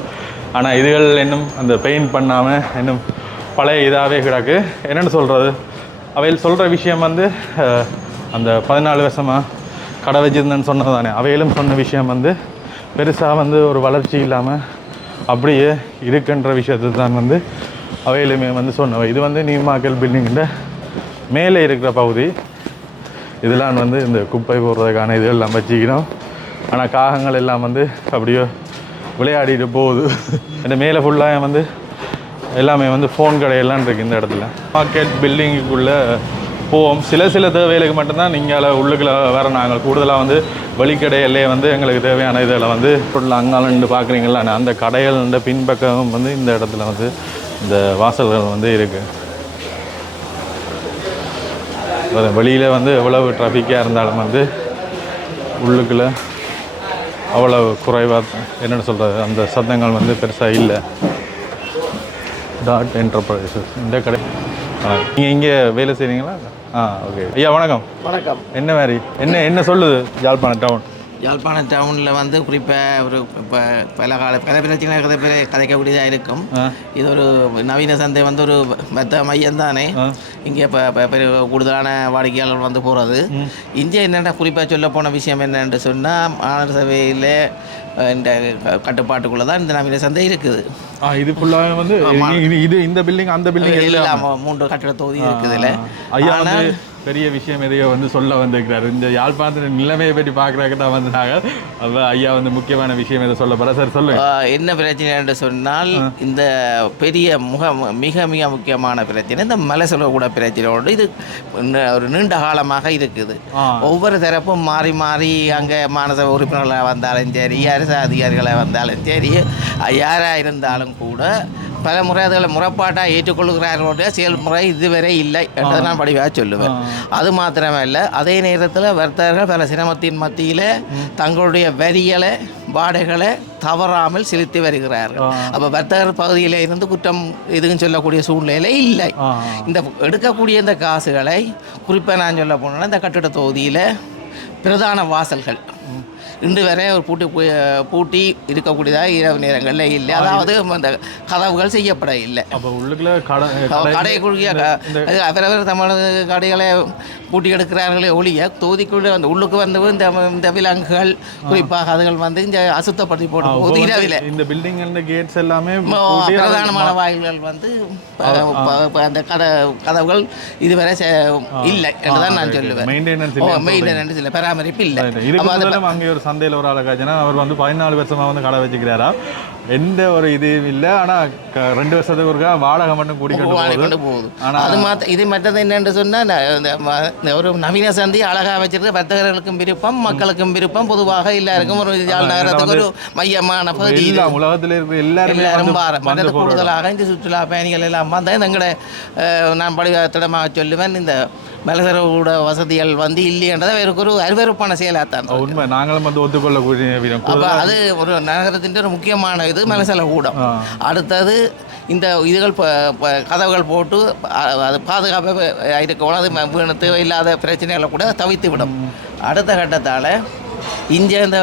ஆனால் இதுகள் இன்னும் அந்த பெயிண்ட் பண்ணாமல் இன்னும் பழைய இதாகவே கிடக்கு. என்னென்னு சொல்கிறது, அவையில் சொல்கிற விஷயம் வந்து அந்த 14 வருஷமாக கடை வச்சுருந்தேன்னு சொன்னது தானே, அவையிலும் சொன்ன விஷயம் வந்து பெருசாக வந்து ஒரு வளர்ச்சி இல்லாமல் அப்படியே இருக்குன்ற விஷயத்தை தான் வந்து அவையிலுமே வந்து சொன்னவை. இது வந்து நியூ மார்க்கெட் பில்டிங்கிட்ட மேலே இருக்கிற பகுதி. இதெல்லாம் வந்து இந்த குப்பை போடுறதுக்கான இதெல்லாம் வச்சுக்கிறோம். ஆனால் காகங்கள் எல்லாம் வந்து அப்படியே விளையாடிட்டு போகுது. இந்த மேலே ஃபுல்லாக வந்து எல்லாமே வந்து ஃபோன் கடையெல்லாம் இருக்குது இந்த இடத்துல. மார்க்கெட் பில்டிங்குக்குள்ளே போவோம். சில தேவைகளுக்கு மட்டும்தான் நீங்கள் உள்ளுக்குள்ளே வேறு. நாங்கள் கூடுதலாக வந்து வெளிக்கடையிலே வந்து எங்களுக்கு தேவையான இதில் வந்து ஃபுல்லாக அங்காலன்னு பார்க்குறீங்களா, அந்த கடைகள் பின்பக்கம் வந்து இந்த இடத்துல வந்து இந்த வாசல்கள் வந்து இருக்குது. வெளியில் வந்து எவ்வளவு டிராஃபிக்காக இருந்தாலும் வந்து உள்ளுக்குள்ளே அவ்வளவு குறைவாக என்னென்னு சொல்கிறது அந்த சத்தங்கள் வந்து பெருசாக இல்லை. டாட் என்டர்பிரைசஸ் இந்த கடை. நீங்கள் இங்கே வேலை செய்கிறீங்களா? ஓகே ஐயா வணக்கம். வணக்கம். என்ன மாதிரி என்ன சொல்லுது யாழ்ப்பாணம் டவுன்? யாழ்ப்பாணம் டவுனில் வந்து குறிப்பாக ஒரு இப்போ பல பிரச்சனை கதைக்கக்கூடியதாக இருக்கும். இது ஒரு நவீன சந்தை வந்து ஒரு மெத்த மையம் தானே. இங்கே இப்போ கூடுதலான வாடிக்கையாளர் வந்து போகிறது. இங்கே என்னென்ன குறிப்பாக சொல்ல போன விஷயம் என்னென்று சொன்னால், மாநகர சபையில் இந்த கட்டுப்பாட்டுக்குள்ளே தான் இந்த நவீன சந்தை இருக்குது. இது ஃபுல்லாக வந்து இது இந்த பில்டிங் அந்த பில்டிங் எல்லாம் 3 கட்டட தொகுதி இருக்குதுல்ல. ஐயா வந்து பெரிய விஷயம் எதையோ வந்து சொல்ல வந்திருக்கிறாரு. இந்த யாழ்ப்பாணத்தின் நிலைமையை பற்றி பார்க்குறாங்க தான் வந்துட்டாங்க. அப்போ ஐயா வந்து முக்கியமான விஷயம் எதை சொல்ல போகிறா சார் சொல்லுங்க. என்ன பிரச்சனை என்று சொன்னால், இந்த பெரிய மிக முக்கியமான பிரச்சனை இந்த மலை சொல்லக்கூட பிரச்சனையோடு இது ஒரு நீண்ட காலமாக இருக்குது. ஒவ்வொரு தரப்பும் மாறி மாறி அங்கே மாநகர உறுப்பினர்களாக வந்தாலும் சரி, அரசு அதிகாரிகளாக வந்தாலும் சரி, யாராக இருந்தாலும் கூட பல முறை அதுகளை முறைப்பாட்டாக ஏற்றுக்கொள்கிறார்களுடைய செயல்முறை இதுவரை இல்லை என்றதை நான் படிவாக சொல்லுவேன். அது மாத்திரமல்ல, அதே நேரத்தில் வர்த்தகர்கள் பல சிரமத்தின் மத்தியில் தங்களுடைய வரிகளை வாடகைகளை தவறாமல் செலுத்தி வருகிறார்கள். அப்போ வர்த்தகர் பகுதியில் இருந்து குற்றம் எதுவும் சொல்லக்கூடிய சூழ்நிலை இல்லை. இந்த எடுக்கக்கூடிய இந்த காசுகளை குறிப்பாக நான் சொல்ல போனேன்னா, இந்த கட்டிட தொகுதியில் பிரதான வாசல்கள் இன்று வரை ஒரு பூட்டி இருக்கக்கூடியதாக இரவு நேரங்களில் இல்லை. அதாவது அந்த கதவுகள் செய்யப்பட இல்லை. அப்போ உள்ளுக்குள்ள கடைக்குரிய அவரவர் தமிழக கடைகளை பூட்டி எடுக்கிறார்களே ஒழிய தொகுதிக்குள்ள அந்த உள்ளுக்கு வந்து இந்த விலங்குகள் குறிப்பாக அதுகள் வந்து இந்த அசுத்தப்படுத்தி போட்டு போகுது இரவில். இந்த பில்டிங் அந்த கேட்ஸ் எல்லாமே பிரதானமான வாயில்கள் வந்து அந்த கதவுகள் இதுவரை இல்லை என்றுதான் நான் சொல்லுவேன். மெயின்டெனன்ஸ் இல்லை, பராமரிப்பு இல்லை. அங்கே ஒரு சந்தையில் ஒரு ஆளுக்காச்சுன்னா அவர் வந்து 14 வருஷமாக வந்து கடை வச்சுக்கிறாரா, எந்த ஒரு இதுவும் இல்லை. ஆனால் 2 வருஷத்துக்கு ஒருக்கா வாடகை மட்டும் கூடிக்கொண்டு போகுது. ஆனால் அது இது மற்றது என்னென்று சொன்னால், ஒரு நவீன சந்தி அழகாக வச்சிருக்க வர்த்தகர்களுக்கும் விருப்பம், மக்களுக்கும் விருப்பம், பொதுவாக எல்லாருக்கும் ஒரு நகரத்துக்கு ஒரு மையமான பகுதி. உலகத்தில் இருக்கிற எல்லாரும் மற்றது கூடுதலாக இந்த சுற்றுலா பயணிகள் எல்லாம் வந்து எங்களை நான் படிவத்திடமாக சொல்லுவேன், இந்த மலசரவோட வசதிகள் வந்து இல்லைன்றதை வேறு ஒரு அருவருப்பான செயலாகத்தான் உண்மை. நாங்களும் வந்து ஒத்துக்கொள்ளக்கூடிய அது ஒரு நகரத்தின் ஒரு முக்கியமான இது மலசல கூடம். அடுத்தது இந்த இதுகள் கதவுகள் போட்டு அது பாதுகாப்பாக இருக்கணும். அது தேவையில்லாத பிரச்சனைகளை கூட தவிர்த்து விடும். அடுத்த கட்டத்தால் இங்கே இந்த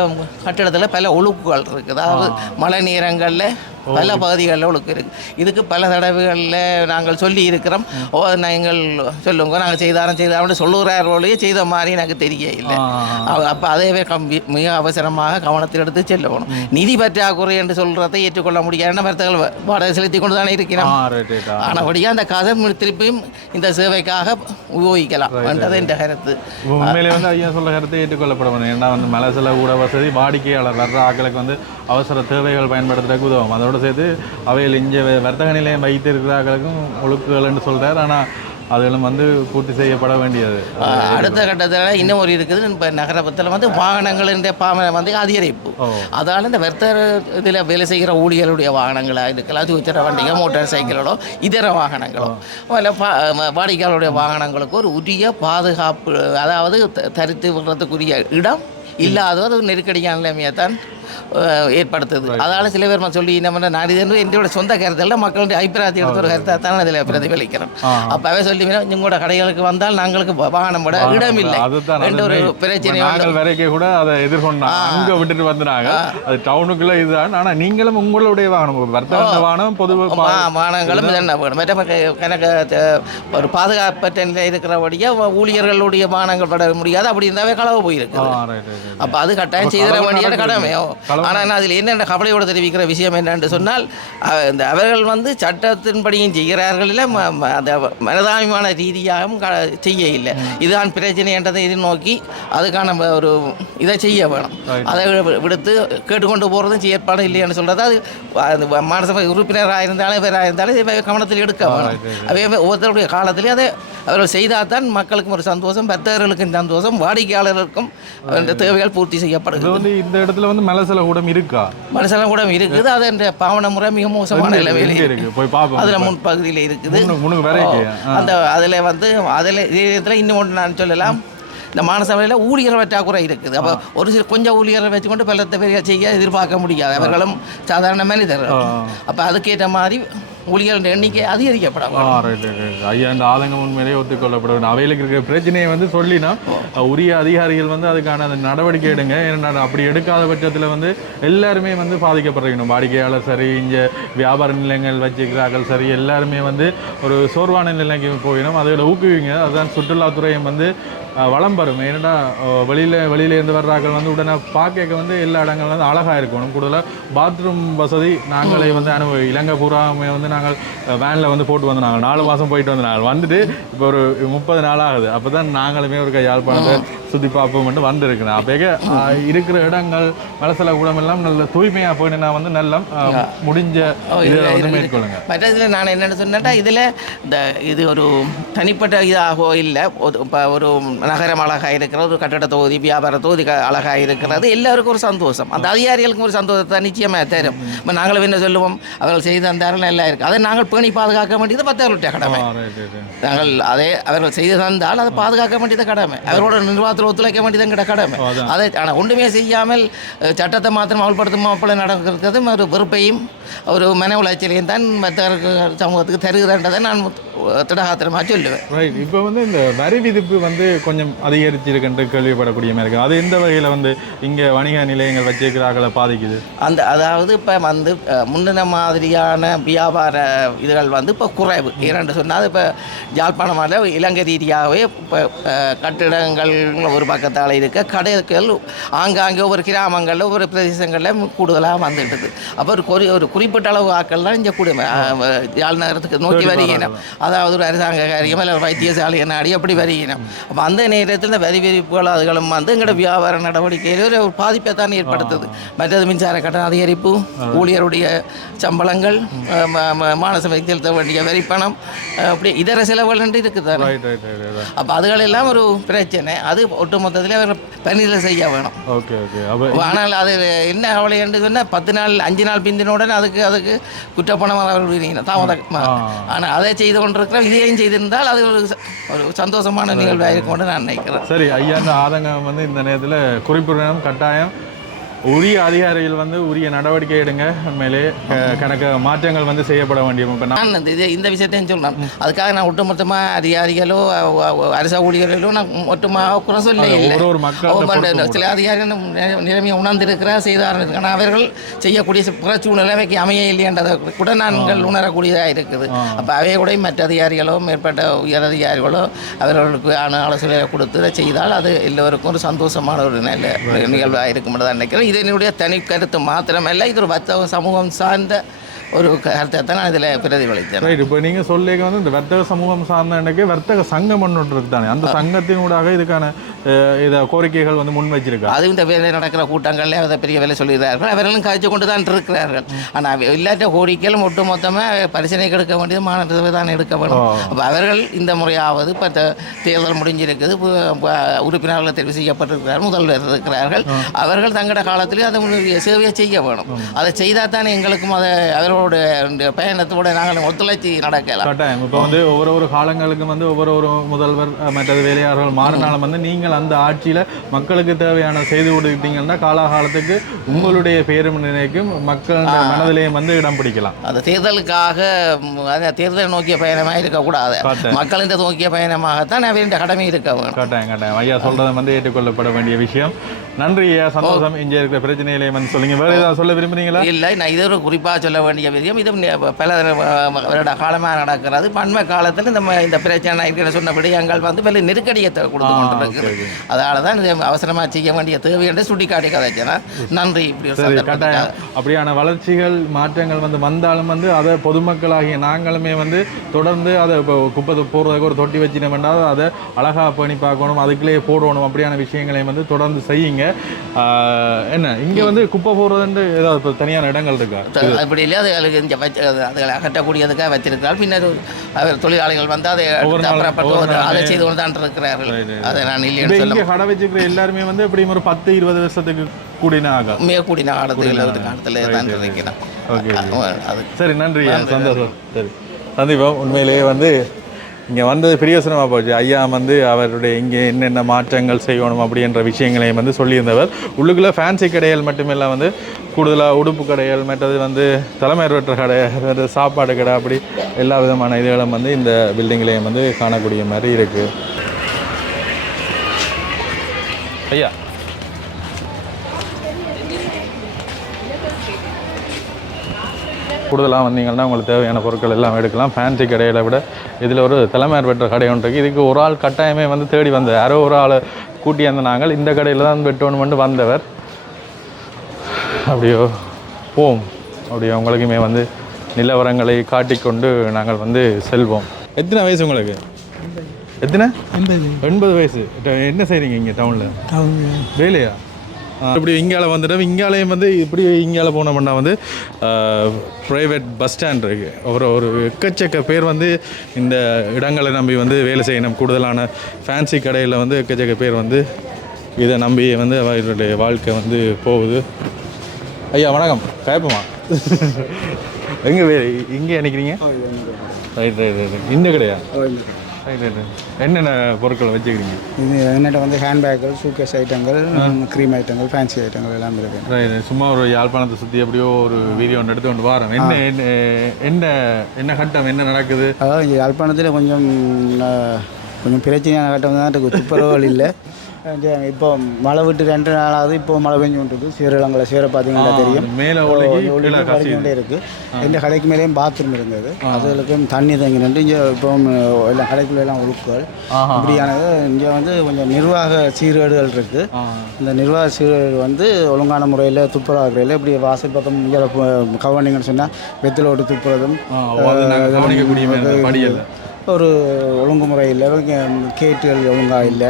கட்டிடத்தில் பல ஒழுக்குகள் இருக்குது. அதாவது மழை நேரங்களில் பல பகுதிகளில் ஒழுக்கு இருக்குது. இதுக்கு பல தடவைகளில் நாங்கள் சொல்லி இருக்கிறோம். நாங்கள் சொல்லுங்க, நாங்கள் செய்தாரம் சொல்லுகிறாரோடையே செய்த மாதிரி எனக்கு தெரிய இல்லை. அப்போ அதேவே மிக அவசரமாக கவனத்தில் எடுத்து செல்லணும். நிதி பற்றாக்குறை என்று சொல்கிறதை ஏற்றுக்கொள்ள முடியாது. வர்த்தகர்கள் வாடகை செலுத்தி கொண்டு தானே இருக்கிறோம். ஆனபடியாக அந்த கதை திருப்பியும் இந்த சேவைக்காக உபயோகிக்கலாம் என்றது என்ற கருத்து. உண்மையிலே வந்து ஐயா சொல்ல கருத்தை ஏற்றுக்கொள்ளப்படணும். ஏன்னா வந்து மலை செலவு கூட வசதி வாடிக்கையாளர் வர்ற ஆக்களுக்கு வந்து அவசர தேவைகள் பயன்படுத்துறதுக்கு உதவும். அதோட அதோடு சேர்த்து அவையில் இங்கே வர்த்தக நிலையம் வைத்திருக்கிறார்களுக்கும் ஒழுக்குகள்னு சொல்கிறார். ஆனால் அதெல்லாம் வந்து பூர்த்தி செய்யப்பட வேண்டியது. அடுத்த கட்டத்தில் இன்னும் ஒரு இருக்குது. இப்போ நகரத்தில் வந்து வாகனங்களின் பாவனை வந்து அதிகரிப்பு. அதனால் இந்த வர்த்தக இதில் வேலை செய்கிற ஊழியர்களுடைய வாகனங்களாக இருக்கலாம், துவிச்சர வண்டிகள், மோட்டார் சைக்கிளோ, இதர வாகனங்களோ, வாடிக்கையாளருடைய வாகனங்களுக்கு ஒரு உரிய பாதுகாப்பு, அதாவது தரித்து விடுறதுக்குரிய இடம் இல்லாத ஒரு நெருக்கடியான நிலைமையை தான் ஏற்படுத்துது. அதனால் சில பேர் சொல்லி நம்ம நான் இது என்னோட சொந்த கருத்தில் மக்களுடைய அபிப்பிராயத்தை எடுத்த ஒரு கருத்தை தான் இதில் பிரதிபலிக்கிறோம். அப்போவே சொல்லி உங்களோட கடைகளுக்கு வந்தால் நாங்களுக்கு வாகனம் விட இடம் இல்லை என்ற ஒரு பிரச்சனை வரைக்கும் கூட அதை எதிர்கொண்டா அங்கே விட்டுட்டு வந்தாங்க. அது டவுனுக்குள்ள இதுதான். ஆனால் நீங்களும் உங்களுடைய வாகனம் வர்த்தக வாகனம் பொதுவாக வாகனங்களும் இதென்ன வேணும். கணக்கு ஒரு பாதுகாப்பற்ற நிலை இருக்கிறபடியே ஊழியர்களுடைய வாகனங்கள் பட முடியாது. அப்படி இருந்தாவே களவு போயிருக்கு. அப்போ அது கட்டாயம் செய்திட வேண்டிய கடமையோ. ஆனால் அதில் என்னென்ன கவலையோடு தெரிவிக்கிற விஷயம் என்னென்று சொன்னால், இந்த அவர்கள் வந்து சட்டத்தின்படியும் செய்கிறார்கள் இல்லை, அந்த மனதாபிமான ரீதியாகவும் செய்ய இல்லை. இதுதான் பிரச்சனை என்றதை எதிர்நோக்கி அதுக்கான ஒரு இதை செய்ய வேணும். அதை விடுத்து கேட்டுக்கொண்டு போகிறதும் செயற்பாடு இல்லைன்னு சொல்கிறது அது அந்த மாநசபை உறுப்பினராக இருந்தாலும் வேறாக இருந்தாலும் இதை கவனத்தில் எடுக்க வேணும். அவை ஒவ்வொருத்தருடைய காலத்திலே அதை அவர்கள் செய்தால் தான் மக்களுக்கும் ஒரு சந்தோஷம், வர்த்தகர்களுக்கும் சந்தோஷம், வாடிக்கையாளர்களுக்கும் தேவைகள் பூர்த்தி செய்யப்படுது. இந்த இடத்துல வந்து மலசல கூடம் இருக்கா? மலசல கூடம் இருக்குது. அது என்ற பாவன முறை மிக மோசமான நிலைமையில் இருக்கு. போய் பார்ப்போம். அதில் முன்பகுதியில் இருக்குது. அந்த அதில் வந்து அதில் இதில் இன்னும் ஒன்று நான் சொல்லலாம். இந்த மாநசபையில் ஊழியர் பற்றாக்குறை இருக்குது. அப்போ ஒரு சில கொஞ்சம் ஊழியரை வச்சுக்கொண்டு பலத்தை பெரிய செய்ய எதிர்பார்க்க முடியாது. அவர்களும் சாதாரண மனிதர். அப்போ அதுக்கேற்ற மாதிரி ஊழியர்கள் எண்ணிக்கை அதிகரிக்கப்படும். ஐயா, இந்த ஆதங்கம் உண்மையிலேயே ஒத்துக்கொள்ளப்படும். அவைகளுக்கு இருக்கிற பிரச்சனையை வந்து சொல்லினா உரிய அதிகாரிகள் வந்து அதுக்கான அந்த நடவடிக்கை எடுங்க. ஏன்னா அப்படி எடுக்காத பட்சத்தில் வந்து எல்லாருமே வந்து பாதிக்கப்படுறீங்க. வாடிக்கையாளர் சரி, இங்கே வியாபார நிலையங்கள் வச்சுக்கிறார்கள் சரி, எல்லாருமே வந்து ஒரு சோர்வான நிலைக்கு போயிடும். அதில் ஊக்குவிங்க. அதுதான் சுற்றுலாத்துறையும் வந்து வளம் பெறும். ஏன்னா வெளியிலேருந்து வர்றார்கள் வந்து உடனே பார்க்க வந்து எல்லா இடங்களும் வந்து அழகாக இருக்கணும். கூடுதலாக பாத்ரூம் வசதி நாங்களே வந்து இலங்கை பூராமே வந்து நாங்கள் வேனில் வந்து போட்டு வந்து நாங்கள் 4 மாதம் போயிட்டு வந்து நாங்கள் வந்துட்டு இப்போ ஒரு 30 நாள் ஆகுது. அப்போ தான் நாங்களுமே ஒரு யாழ்ப்பாணத்தை சுற்றி பார்ப்போம் மட்டும் வந்துருக்குறேன். அப்போ இருக்கிற இடங்கள் மலசல கூடம் எல்லாம் நல்ல தூய்மையாக போயிட்டுனா வந்து நல்லா முடிஞ்ச இதில் வந்து மேற்கொள்ளுங்க. மற்ற நான் என்னென்னு சொன்னேன்டா, இதில் இந்த இது ஒரு தனிப்பட்ட இதாகவோ இல்லை, இப்போ ஒரு நகரம் அழகாக இருக்கிறது, ஒரு கட்டட தொகுதி, வியாபார தொகுதி அழகாக இருக்கிறது, எல்லாருக்கும் ஒரு சந்தோஷம். அந்த அதிகாரிகளுக்கும் ஒரு சந்தோஷத்தை நிச்சயமாக தரும். இப்போ நாங்களும் என்ன சொல்லுவோம், அவர்கள் செய்து தந்தார்கள் எல்லாம் இருக்குது. அதை நாங்கள் பேணி பாதுகாக்க வேண்டியது பத்தவர்களுடைய கடமை. நாங்கள் அதை அவர்கள் செய்து தந்தால் அதை பாதுகாக்க வேண்டியது கடமை. அவர்களோட நிர்வாகத்தில் ஒத்துழைக்க வேண்டியது எங்கட கடமை. அதை ஆனால் ஒன்றுமே செய்யாமல் சட்டத்தை மாத்திரம் அமல்படுத்தும் அப்படி நடக்கிறதும் ஒரு வெறுப்பையும் ஒரு மன உளைச்சலையும் தான் மற்றவர்கள் சமூகத்துக்கு தருகிறன்றதை நான் திடகாத்திரமாக சொல்லுவேன். ரைட். இப்போ வந்து இந்த வரி விதிப்பு வந்து கொஞ்சம் அதிகரிச்சிருக்குன்ட்டு கேள்விப்படக்கூடிய மாதிரி இருக்குது. அது எந்த வகையில் வந்து இங்கே வணிக நிலையங்கள் வச்சிருக்கிறார்களை பாதிக்குது? அதாவது இப்போ வந்து முன்னின மாதிரியான வியாபார இதுகள் வந்து இப்போ குறைவு. ஏன்னு சொன்னால் இப்போ யாழ்ப்பாணமாக இலங்கை ரீதியாகவே இப்போ கட்டிடங்கள் ஒரு பக்கத்தால் இருக்க, கடைகள் ஆங்காங்கே ஒவ்வொரு கிராமங்களில் ஒவ்வொரு பிரதேசங்களில் கூடுதலாக வந்துட்டுது. அப்போ ஒரு குறிப்பிட்ட அளவு ஆக்கள் தான் இங்கே யாழ் நகரத்துக்கு நோக்கி வருகிறோம். அதாவது ஒரு அரசாங்க காரியம் இல்லை வைத்தியசாலை நாடி அப்படி வருகிறோம். அப்போ அந்த நேரத்தில் இந்த வரி விதிப்புகள் அதுகளும் வந்து எங்களோட வியாபார நடவடிக்கையில் ஒரு பாதிப்பை தான் ஏற்படுத்துது. மற்றது மின்சார கட்டண அதிகரிப்பு, ஊழியருடைய சம்பளங்கள், மாநசபை செலுத்த வேண்டிய வரிப்பணம், அப்படி இதர செலவுகள் என்று இருக்குது. அப்போ அதுகளெல்லாம் ஒரு பிரச்சனை. அது ஒட்டுமொத்தத்தில் அவர் பணியில் செய்ய வேணும். ஆனால் அது என்ன அவளை என்று சொன்னால் 10 நாள் 5 நாள் பிந்தினுடன் அதுக்கு குற்றப்பணம் அவர்கள் தாமதம். ஆனால் அதை செய்து கொண்டிருக்கிறோம். இதையும் செய்திருந்தால் அது ஒரு சந்தோஷமான நிகழ்வாக இருக்கும் நான் நினைக்கிறேன். சரி ஐயா, இந்த ஆதங்கம் வந்து இந்த நேரத்தில் குறிப்பிடணும். கட்டாயம் உரிய அதிகாரிகள் வந்து உரிய நடவடிக்கை எடுங்க. உண்மையிலே கணக்கு மாற்றங்கள் வந்து செய்யப்பட வேண்டிய. இப்போ நான் இந்த விஷயத்தையும் சொல்கிறேன். அதுக்காக நான் ஒட்டுமொத்தமாக அதிகாரிகளோ அரச ஊழியர்களோ நான் ஒட்டுமாக குறை சொல்ல இல்லை. ஒரு மக்கள் சில அதிகாரிகள் நிலைமையை உணர்ந்திருக்கிற செய்தார்கள். ஆனால் அவர்கள் செய்யக்கூடிய புறச்சூழ்நிலைமைக்கு அமைய இல்லையன்றதை கூட நாங்கள் உணரக்கூடியதாக இருக்குது. அப்போ அவை கூட மற்ற அதிகாரிகளோ மேற்பட்ட உயர் அதிகாரிகளோ அவர்களுக்கு ஆலோசனை கொடுத்து செய்தால் அது எல்லோருக்கும் ஒரு சந்தோஷமான ஒரு நிகழ்வாக இருக்கும் தான் நினைக்கிறேன். இது என்னுடைய தனி கருத்து மாத்திரமல்ல, இது ஒரு வர்த்தக சமூகம் சார்ந்த ஒரு கருத்தை தான் நான் இதில் பிரதிபலித்தேன். ரைட். இப்போ நீங்கள் சொல்லிக்க வந்து இந்த வர்த்தக சமூகம் சார்ந்த வர்த்தக சங்கம் ஒன்று இருக்குது தானே, அந்த சங்கத்தினூடாக இதுக்கான இதை கோரிக்கைகள் வந்து முன் வச்சிருக்கா? அது இந்த வேலை நடக்கிற கூட்டங்களில் அதை பெரிய வேலை சொல்லியிருக்கிறார்கள். அவர்களும் கழிச்சு கொண்டு தான் இருக்கிறார்கள். ஆனால் இல்லாட்ட கோரிக்கைகளும் ஒட்டு மொத்தமாக பரிசீலனை எடுக்க வேண்டியது மாநிலத்தை தான் எடுக்க வேணும். அப்போ அவர்கள் இந்த முறையாவது இப்போ தேர்தல் முடிஞ்சிருக்குது, உறுப்பினர்களை தெரிவு செய்யப்பட்டிருக்கிறார்கள், முதல்வர் இருக்கிறார்கள். அவர்கள் தங்களோட காலத்திலே அதை சேவையை செய்ய வேணும். அதை செய்தால் தான் எங்களுக்கும் அதை அவர்களோட பயணத்தோடு நாங்கள் ஒத்துழைச்சி நடக்கலாம். கட்டாயம். இப்போ வந்து ஒவ்வொரு காலங்களுக்கும் வந்து ஒவ்வொரு முதல்வர் மற்றது வேலையாளர்கள் மாறினாலும் வந்து நீங்கள் அந்த ஆட்சியில் மக்களுக்கு தேவையான செய்து கொடுத்தீங்கன்னா காலாகாலத்துக்கு உங்களுடைய பேரும் நினைக்கும் மக்கள் மனதிலேயும் வந்து இடம் பிடிக்கலாம். அந்த தேர்தலுக்காக தேர்தலை நோக்கிய பயணமாக இருக்கக்கூடாது, மக்களின் நோக்கிய பயணமாகத்தான் அவருடைய கடமை இருக்க வேணும். கட்டாயம். ஐயா சொல்றதை வந்து ஏற்றுக்கொள்ளப்பட வேண்டிய விஷயம். நன்றி ஐயா, சந்தோஷம். இங்கே இருக்கிற பிரச்சனையிலே வந்து சொல்லுங்க. வேற ஏதாவது சொல்ல விரும்புறீங்களா? இல்லை, நான் இது ஒரு குறிப்பாக சொல்ல வேண்டிய விஷயம். இது பல வருட காலமாக நடக்கிறது. பண்மை காலத்தில் இந்த பிரச்சனை இருக்கிற சொன்னபடி எங்கள் வந்து வெளி நெருக்கடியை கொடுத்து கொண்டிருக்கு. அதனால தான் இது அவசரமாக செய்ய வேண்டிய தேவை என்று சுட்டிக்காட்டி கதைச்சேன். நன்றி. இப்படி கட்டாயம் அப்படியான வளர்ச்சிகள் மாற்றங்கள் வந்து வந்தாலும் வந்து அதை பொதுமக்களாகிய நாங்களுமே வந்து தொடர்ந்து அதை இப்போ குப்பை போடுறதுக்கு ஒரு தொட்டி வச்சினோம்னா அதை அழகாக பண்ணி பார்க்கணும், அதுக்குள்ளேயே போடணும். அப்படியான விஷயங்களையும் வந்து தொடர்ந்து செய்யுங்க. என்ன இங்கே வந்து குப்பை போடுறதுன்னு ஏதாவது தனியான இடங்கள் இருக்கா? அப்படி இல்லை, அதுகளுக்கு இங்கே அதுகளை அகற்றக்கூடியதுக்காக வச்சிருக்கிறார். பின்னர் அவர் தொழிலாளிகள் வந்து அதை அதை செய்து கொண்டு தான் இருக்கிறார்கள். அதை நான் இல்லை இங்கே கடை வச்சுக்கிற எல்லாருமே வந்து எப்படியும் ஒரு 10-20 வருஷத்துக்கு கூடின ஆகும், கூடின காலத்தில் தான் இருக்கிறேன். சரி, நன்றி, சந்தோஷம். சரி, சந்தீபம். உண்மையிலேயே வந்து இங்கே வந்தது பிரயோசனமாக போச்சு. ஐயா வந்து அவருடைய இங்கே என்னென்ன மாற்றங்கள் செய்யணும் அப்படின்ற விஷயங்களையும் வந்து சொல்லியிருந்தவர். உள்ளுக்குள்ளே ஃபேன்சி கடைகள் மட்டுமில்லை, வந்து கூடுதலாக உடுப்பு கடைகள், மற்றது வந்து தலைமை வெற்ற கடை, சாப்பாடு கடை, அப்படி எல்லா விதமான இதுகளும் வந்து இந்த பில்டிங்லேயும் வந்து காணக்கூடிய மாதிரி இருக்குது. ஐயா, கூடுதலாக வந்தீங்கன்னா உங்களுக்கு தேவையான பொருட்கள் எல்லாம் எடுக்கலாம். ஃபேன்சி கடையில் விட இதில் ஒரு தலைமையார் பெற்ற கடை ஒன்று இருக்குது. இதுக்கு ஒரு ஆள் கட்டாயமே வந்து தேடி வந்தது, யாரோ ஒரு ஆள் கூட்டி வந்த நாங்கள் இந்த கடையில் தான் வெட்டணுமெண்டு வந்தவர். அப்படியோ போம், அப்படியே உங்களுக்குமே வந்து நிலவரங்களை காட்டிக்கொண்டு நாங்கள் வந்து செல்வோம். எத்தனை வயசு உங்களுக்கு? எத்தனை? 80 வயசு. என்ன செய்கிறீங்க இங்கே டவுனில்? வேலையா? இப்படி இங்கால வந்துட்டோம். இங்காலையும் வந்து இப்படி இங்கால போனோம்னா வந்து ப்ரைவேட் பஸ் ஸ்டாண்ட் இருக்குது. ஒரு எக்கச்சக்க பேர் வந்து இந்த இடங்களை நம்பி வந்து வேலை செய்யணும். கூடுதலான ஃபேன்சி கடையில் வந்து எக்கச்சக்க பேர் வந்து இதை நம்பி வந்து அவர்களுடைய வாழ்க்கை வந்து போகுது. ஐயா வணக்கம். கேட்போமா? எங்கே இங்கே நினைக்கிறீங்க? ரைட். இந்த கடையா? என்னென்ன பொருட்கள் வச்சுக்கிறீங்க? இது என்னட்ட வந்து ஹேண்ட்பேக்குகள், சூட்கேஸ் ஐட்டங்கள், க்ரீம் ஐட்டங்கள், ஃபேன்சி ஐட்டங்கள் எல்லாம் இருக்குது. ரைட். சும்மா ஒரு யாழ்ப்பாணத்தை சுற்றி எப்படியோ ஒரு வீடியோ ஒன்று எடுத்து கொண்டு வரேன். என்ன கட்டம் என்ன நடக்குது? அதாவது யாழ்ப்பாணத்தில் கொஞ்சம் பிரச்சனையான கட்டம் தான் இருக்குது. துப்புரவுகள் இல்லை. இப்போ மழை விட்டு 2 நாளாவது இப்போ மழை பெஞ்சு கொண்டிருக்கு. சீரழங்களை சீரை பார்த்தீங்கன்னா தெரியும், மேலே ஒழிக்கிட்டே இருக்குது. எந்த கடைக்கு மேலேயும் பாத்ரூம் இருந்தது, அதுகளுக்கும் தண்ணி தங்கி நின்று இங்கே இப்போ எல்லாம் கடைக்குள்ள எல்லாம் ஒழுக்குகள் இப்படியானது. இங்கே வந்து கொஞ்சம் நிர்வாக சீர்கேடுகள் இருக்குது. இந்த நிர்வாக சீர்கேடு வந்து ஒழுங்கான முறையில் துப்புரவாக்குறையில் இப்படி வாசல் பக்கம் இங்கே கவனிங்கன்னு சொன்னால் வெத்திலோடு துப்புறதும் ஒரு ஒழுங்குமுறை இல்லை, கேட்டுகள் ஒழுங்காக இல்லை.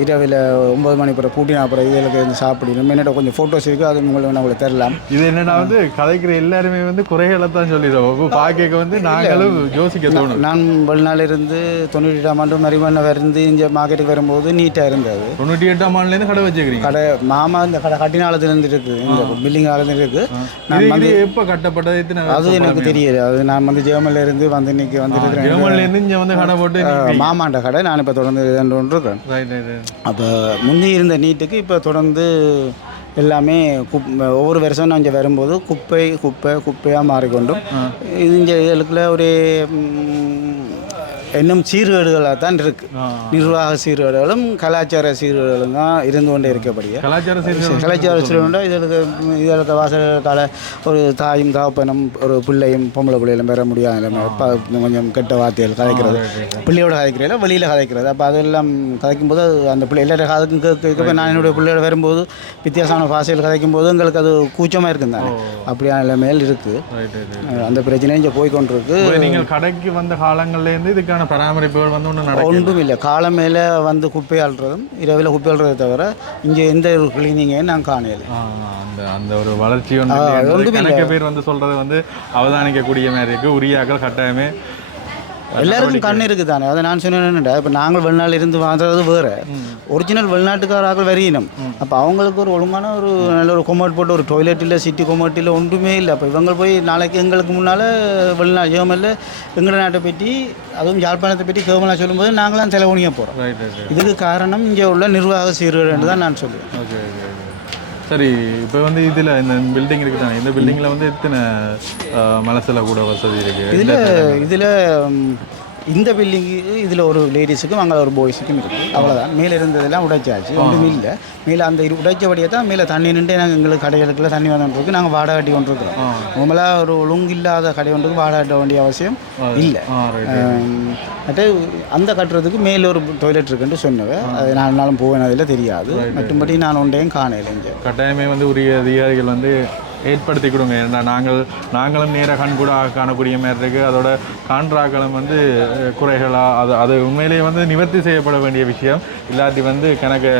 இரவில் 9 மணி பிறகு பூட்டினா அப்புறம் இதுகளுக்கு வந்து சாப்பிடணும். என்னோட கொஞ்சம் ஃபோட்டோஸ் இருக்குது, அது உங்களுக்கு தரலாம். இது என்னென்னா வந்து கதைக்கிற எல்லாருமே வந்து குறைகளை தான் சொல்லிடுவோம். பார்க்க வந்து நாங்களும் யோசிக்க தோணும். நான் வெளிநாளிலிருந்து 98ஆம் ஆண்டு மரிமண்ணை இருந்து இங்கே மார்க்கெட்டுக்கு வரும்போது நீட்டாக இருந்தது. 98ஆம் ஆண்டுலேருந்து கடை வச்சுக்கிறீங்க? கடை மாமா இந்த கடை கட்டினாலத்துலேருந்து இருக்குது, இந்த பில்டிங் ஆளுந்து இருக்குது. நான் வந்து எப்போ கட்டப்பட்டது அது எனக்கு தெரியாது. அது நான் வந்து ஜெர்மனில் இருந்து வந்து இன்னைக்கு வந்துருக்கிறேன். மாமாண்ட கடை நான் இப்போ தொடர்ந்து இருக்கேன். அப்போ முந்தி இருந்த நீட்டுக்கு இப்போ தொடர்ந்து எல்லாமே ஒவ்வொரு வருஷம் நான் இங்கே வரும்போது குப்பையாக மாறிக்கொண்டும் இது இங்கே இதுக்குள்ள ஒரு இன்னும் சீர்கேடுகளாக தான் இருக்குது. நிர்வாக சீர்கேடுகளும் கலாச்சார சீர்கேடுகளும் தான் இருந்து கொண்டே இருக்கபடியே. கலாச்சார சீர்கேடு இதற்கு வாசல்கால ஒரு தாயும் தகப்பனும் ஒரு பிள்ளையும் பொம்பளை பிள்ளைகளும் பெற முடியாத கொஞ்சம் கெட்ட வார்த்தைகள் கதைக்கிறது, பிள்ளையோட கதைக்கிறதில்ல வெளியில் கதைக்கிறது. அப்போ அதெல்லாம் கதைக்கும்போது அந்த பிள்ளை எல்லாரும் காதுக்கும் கேட்க நான் என்னுடைய பிள்ளையோட வரும்போது வித்தியாசமான பாஷைகள் கதைக்கும்போது எங்களுக்கு அது கூச்சமாக இருக்குங்க. அப்படியான நிலைமையில் இருக்குது. அந்த பிரச்சனை இங்கே போய்கொண்டிருக்கு. நீங்கள் கடைக்கு வந்த காலங்கள்லேருந்து இதுக்கு அதுக்கான பராமரிப்புகள் வந்து ஒன்றும் நடக்கும் ஒன்றும் இல்லை. காலம் மேலே வந்து குப்பை அள்ளுறதும் இரவில் குப்பை அள்ளுறதை தவிர இங்கே எந்த ஒரு கிளீனிங்கையும் நான் காணல. அந்த அந்த ஒரு வளர்ச்சி வந்து கணக்கு பேர் வந்து சொல்றது வந்து அவதானிக்கக்கூடிய மாதிரி இருக்கு. உரியாக்கள் கட்டாயமே எல்லாருக்கும் கண் இருக்குது தானே. அதை நான் சொன்னேன்டா, இப்போ நாங்கள் வெளிநாட்டில் இருந்து வாங்குறது வேறு, ஒரிஜினல் வெளிநாட்டுக்காராக்கள் வரையினம். அப்போ அவங்களுக்கு ஒரு ஒழுங்கான ஒரு நல்ல ஒரு கொமோட் போட்டு ஒரு டாய்லெட் இல்லை, சிட்டி கொமோட் இல்லை, ஒன்றுமே இல்லை. அப்போ இவங்க போய் நாளைக்கு எங்களுக்கு முன்னால் வெளிநாடு ஜெர்மனில் எங்கள் நாட்டை பற்றி அதுவும் யாழ்ப்பாணத்தை பற்றி கேவலாக சொல்லும்போது நாங்களாம் செலவழிக்க போகிறோம். இதுக்கு காரணம் இங்கே உள்ள நிர்வாக சீர்கேடு தான் நான் சொல்லுவேன். ஓகே ஓகே சரி. இப்போ வந்து இதில் இந்த பில்டிங் இருக்குது தானே, இந்த பில்டிங்கில் வந்து எத்தனை மனசில் கூட வசதி இருக்குது? இதில் இந்த பில்டிங்கு இதில் ஒரு லேடிஸுக்கும் அங்கே ஒரு பாய்ஸுக்கும் இருக்குது. அவ்வளோதான். மேலே இருந்ததெல்லாம் உடைச்சாச்சு, ஒன்றும் இல்லை. மேலே அந்த உடைச்சபடியே தான் மேலே தண்ணி நின்று நாங்கள் எங்களுக்கு கடைகளுக்குள்ள தண்ணி வந்துருக்கு. நாங்கள் வாடகை கட்டி கொண்டிருக்கிறோம். நம்மளாக ஒரு ஒழுங்கு இல்லாத கடை ஒன்றுக்கு வாடகை கட்ட வேண்டிய அவசியம் இல்லை. அந்த கட்டுறதுக்கு மேலே ஒரு டாய்லெட் இருக்குன்னு சொன்னவன். அது 4 நாளும் போவேன், அதில் தெரியாது. மற்றும்படி நான் ஒன்றையும் காணலை. இங்கே கட்டாயமே வந்து உரிய அதிகாரிகள் வந்து ஏற்படுத்தி கொடுங்க. ஏன்னா நாங்களும் நேராக கண் கூட காணக்கூடிய மாதிரி இருக்குது. அதோட கான்ட்ராக்களும் வந்து குறைகளாக அது உண்மையிலேயே வந்து நிவர்த்தி செய்யப்பட வேண்டிய விஷயம். இல்லாட்டி வந்து கணக்கு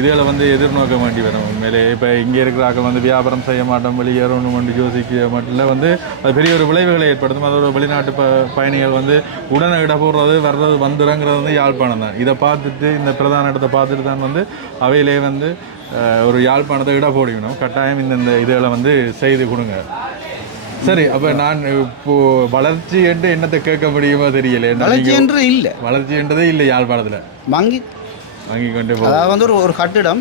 இதில் வந்து எதிர்நோக்க வேண்டி வரும். உண்மையிலே இப்போ இங்கே இருக்கிறாக்கள் வந்து வியாபாரம் செய்ய மாட்டோம், வெளியேறணும் வந்து யோசிக்க மட்டும் வந்து அது பெரிய ஒரு விளைவுகளை ஏற்படுத்தும். அதோட வெளிநாட்டு பயணிகள் வந்து உடனே இட போடுறது வர்றது வந்துடுங்கிறது வந்து யாழ்ப்பாணம் தான். இதை பார்த்துட்டு இந்த பிரதான இடத்தை பார்த்துட்டு தான் வந்து அவையிலே வந்து ஒரு யாழ்ப்பாணத்தை இட போடணும். கட்டாயம் இந்த இதில் வந்து செய்து கொடுங்க. சரி, அப்போ நான் இப்போது வளர்ச்சி என்று என்னத்தை கேட்க முடியுமோ தெரியல. வளர்ச்சி என்றதே இல்லை யாழ்ப்பாணத்தில். வாங்கி கொண்டு போகும். அதாவது வந்து ஒரு கட்டிடம்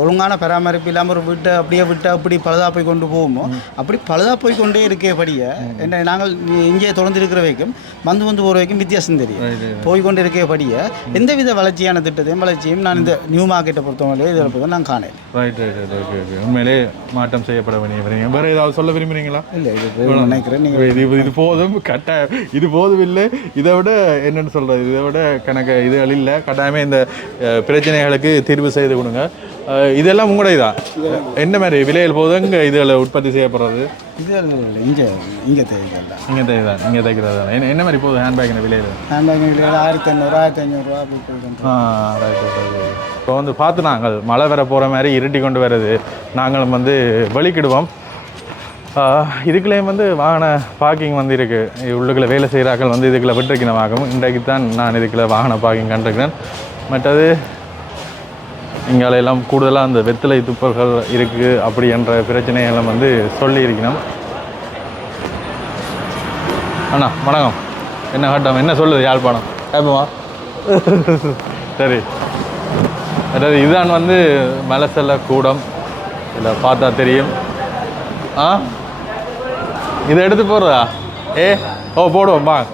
ஒழுங்கான பராமரிப்பு இல்லாமல் ஒரு வீட்டை அப்படியே விட்டு அப்படி பழுதாக போய் கொண்டு போகுமோ அப்படி பழுதாக போய் கொண்டே இருக்கபடியே என்ன நாங்கள் இங்கே தொடர்ந்து இருக்கிற வரைக்கும் வந்து போகிற வரைக்கும் வித்தியாசம் தெரியும். போய் கொண்டு இருக்கபடியே எந்தவித வளர்ச்சியான வளர்ச்சியும் நான் இந்த நியூ மார்க்கெட்டை பொறுத்தவரையிலே இதில் பொறுத்த நான் காணேன். ஓகே உண்மையிலே மாற்றம் செய்யப்பட வேண்டிய வேறு ஏதாவது சொல்ல விரும்புகிறீங்களா? இல்லை, இது நினைக்கிறேன் நீங்கள் இது போதும். இது போதும் இல்லை, இதை விட என்னென்னு சொல்கிறது, இதை விட கணக்கு இதுகள் இல்லை. கட்டாயமே இந்த பிரச்சனைகளுக்கு தீர்வு செய்து கொடுங்க. இதெல்லாம் உங்களோட இதா என்ன மாதிரி விலையில் போதும் இங்கே இதில் உற்பத்தி செய்யப்படுறது? இங்கே தைக்கிறதா? இங்கே தைக்கிறதா? என்ன மாதிரி போகுது ஹேண்ட்பேக்கின் விலையில்? 1500 இப்போ வந்து பார்த்து நாங்கள் மழை வர போகிற மாதிரி இருட்டி கொண்டு வருது. நாங்களும் வந்து வெளிக்கிடுவோம். இதுக்குள்ளேயும் வந்து வாகன பார்க்கிங் வந்து இருக்குது. உள்ளுக்குள்ளே வேலை செய்கிறாக்கள் வந்து இதுக்குள்ளே விட்டுருக்கணும். இன்றைக்கு தான் நான் இதுக்குள்ளே வாகன பார்க்கிங் கண்டிருக்கிறேன். மற்றது இங்காலையெல்லாம் கூடுதலாக அந்த வெத்தலை துப்பல்கள் இருக்குது அப்படி என்ற பிரச்சனைகளும் வந்து சொல்லியிருக்கணும். அண்ணா வணக்கம். என்ன கட்டம் என்ன சொல்லுது யாழ்ப்பாணம் கேட்போமா? சரி, அதாவது இதுதான் வந்து மலசல்ல கூடம். இதில் பார்த்தா தெரியும். இதை எடுத்து போடுறதா? போடுவோம் வாங்க.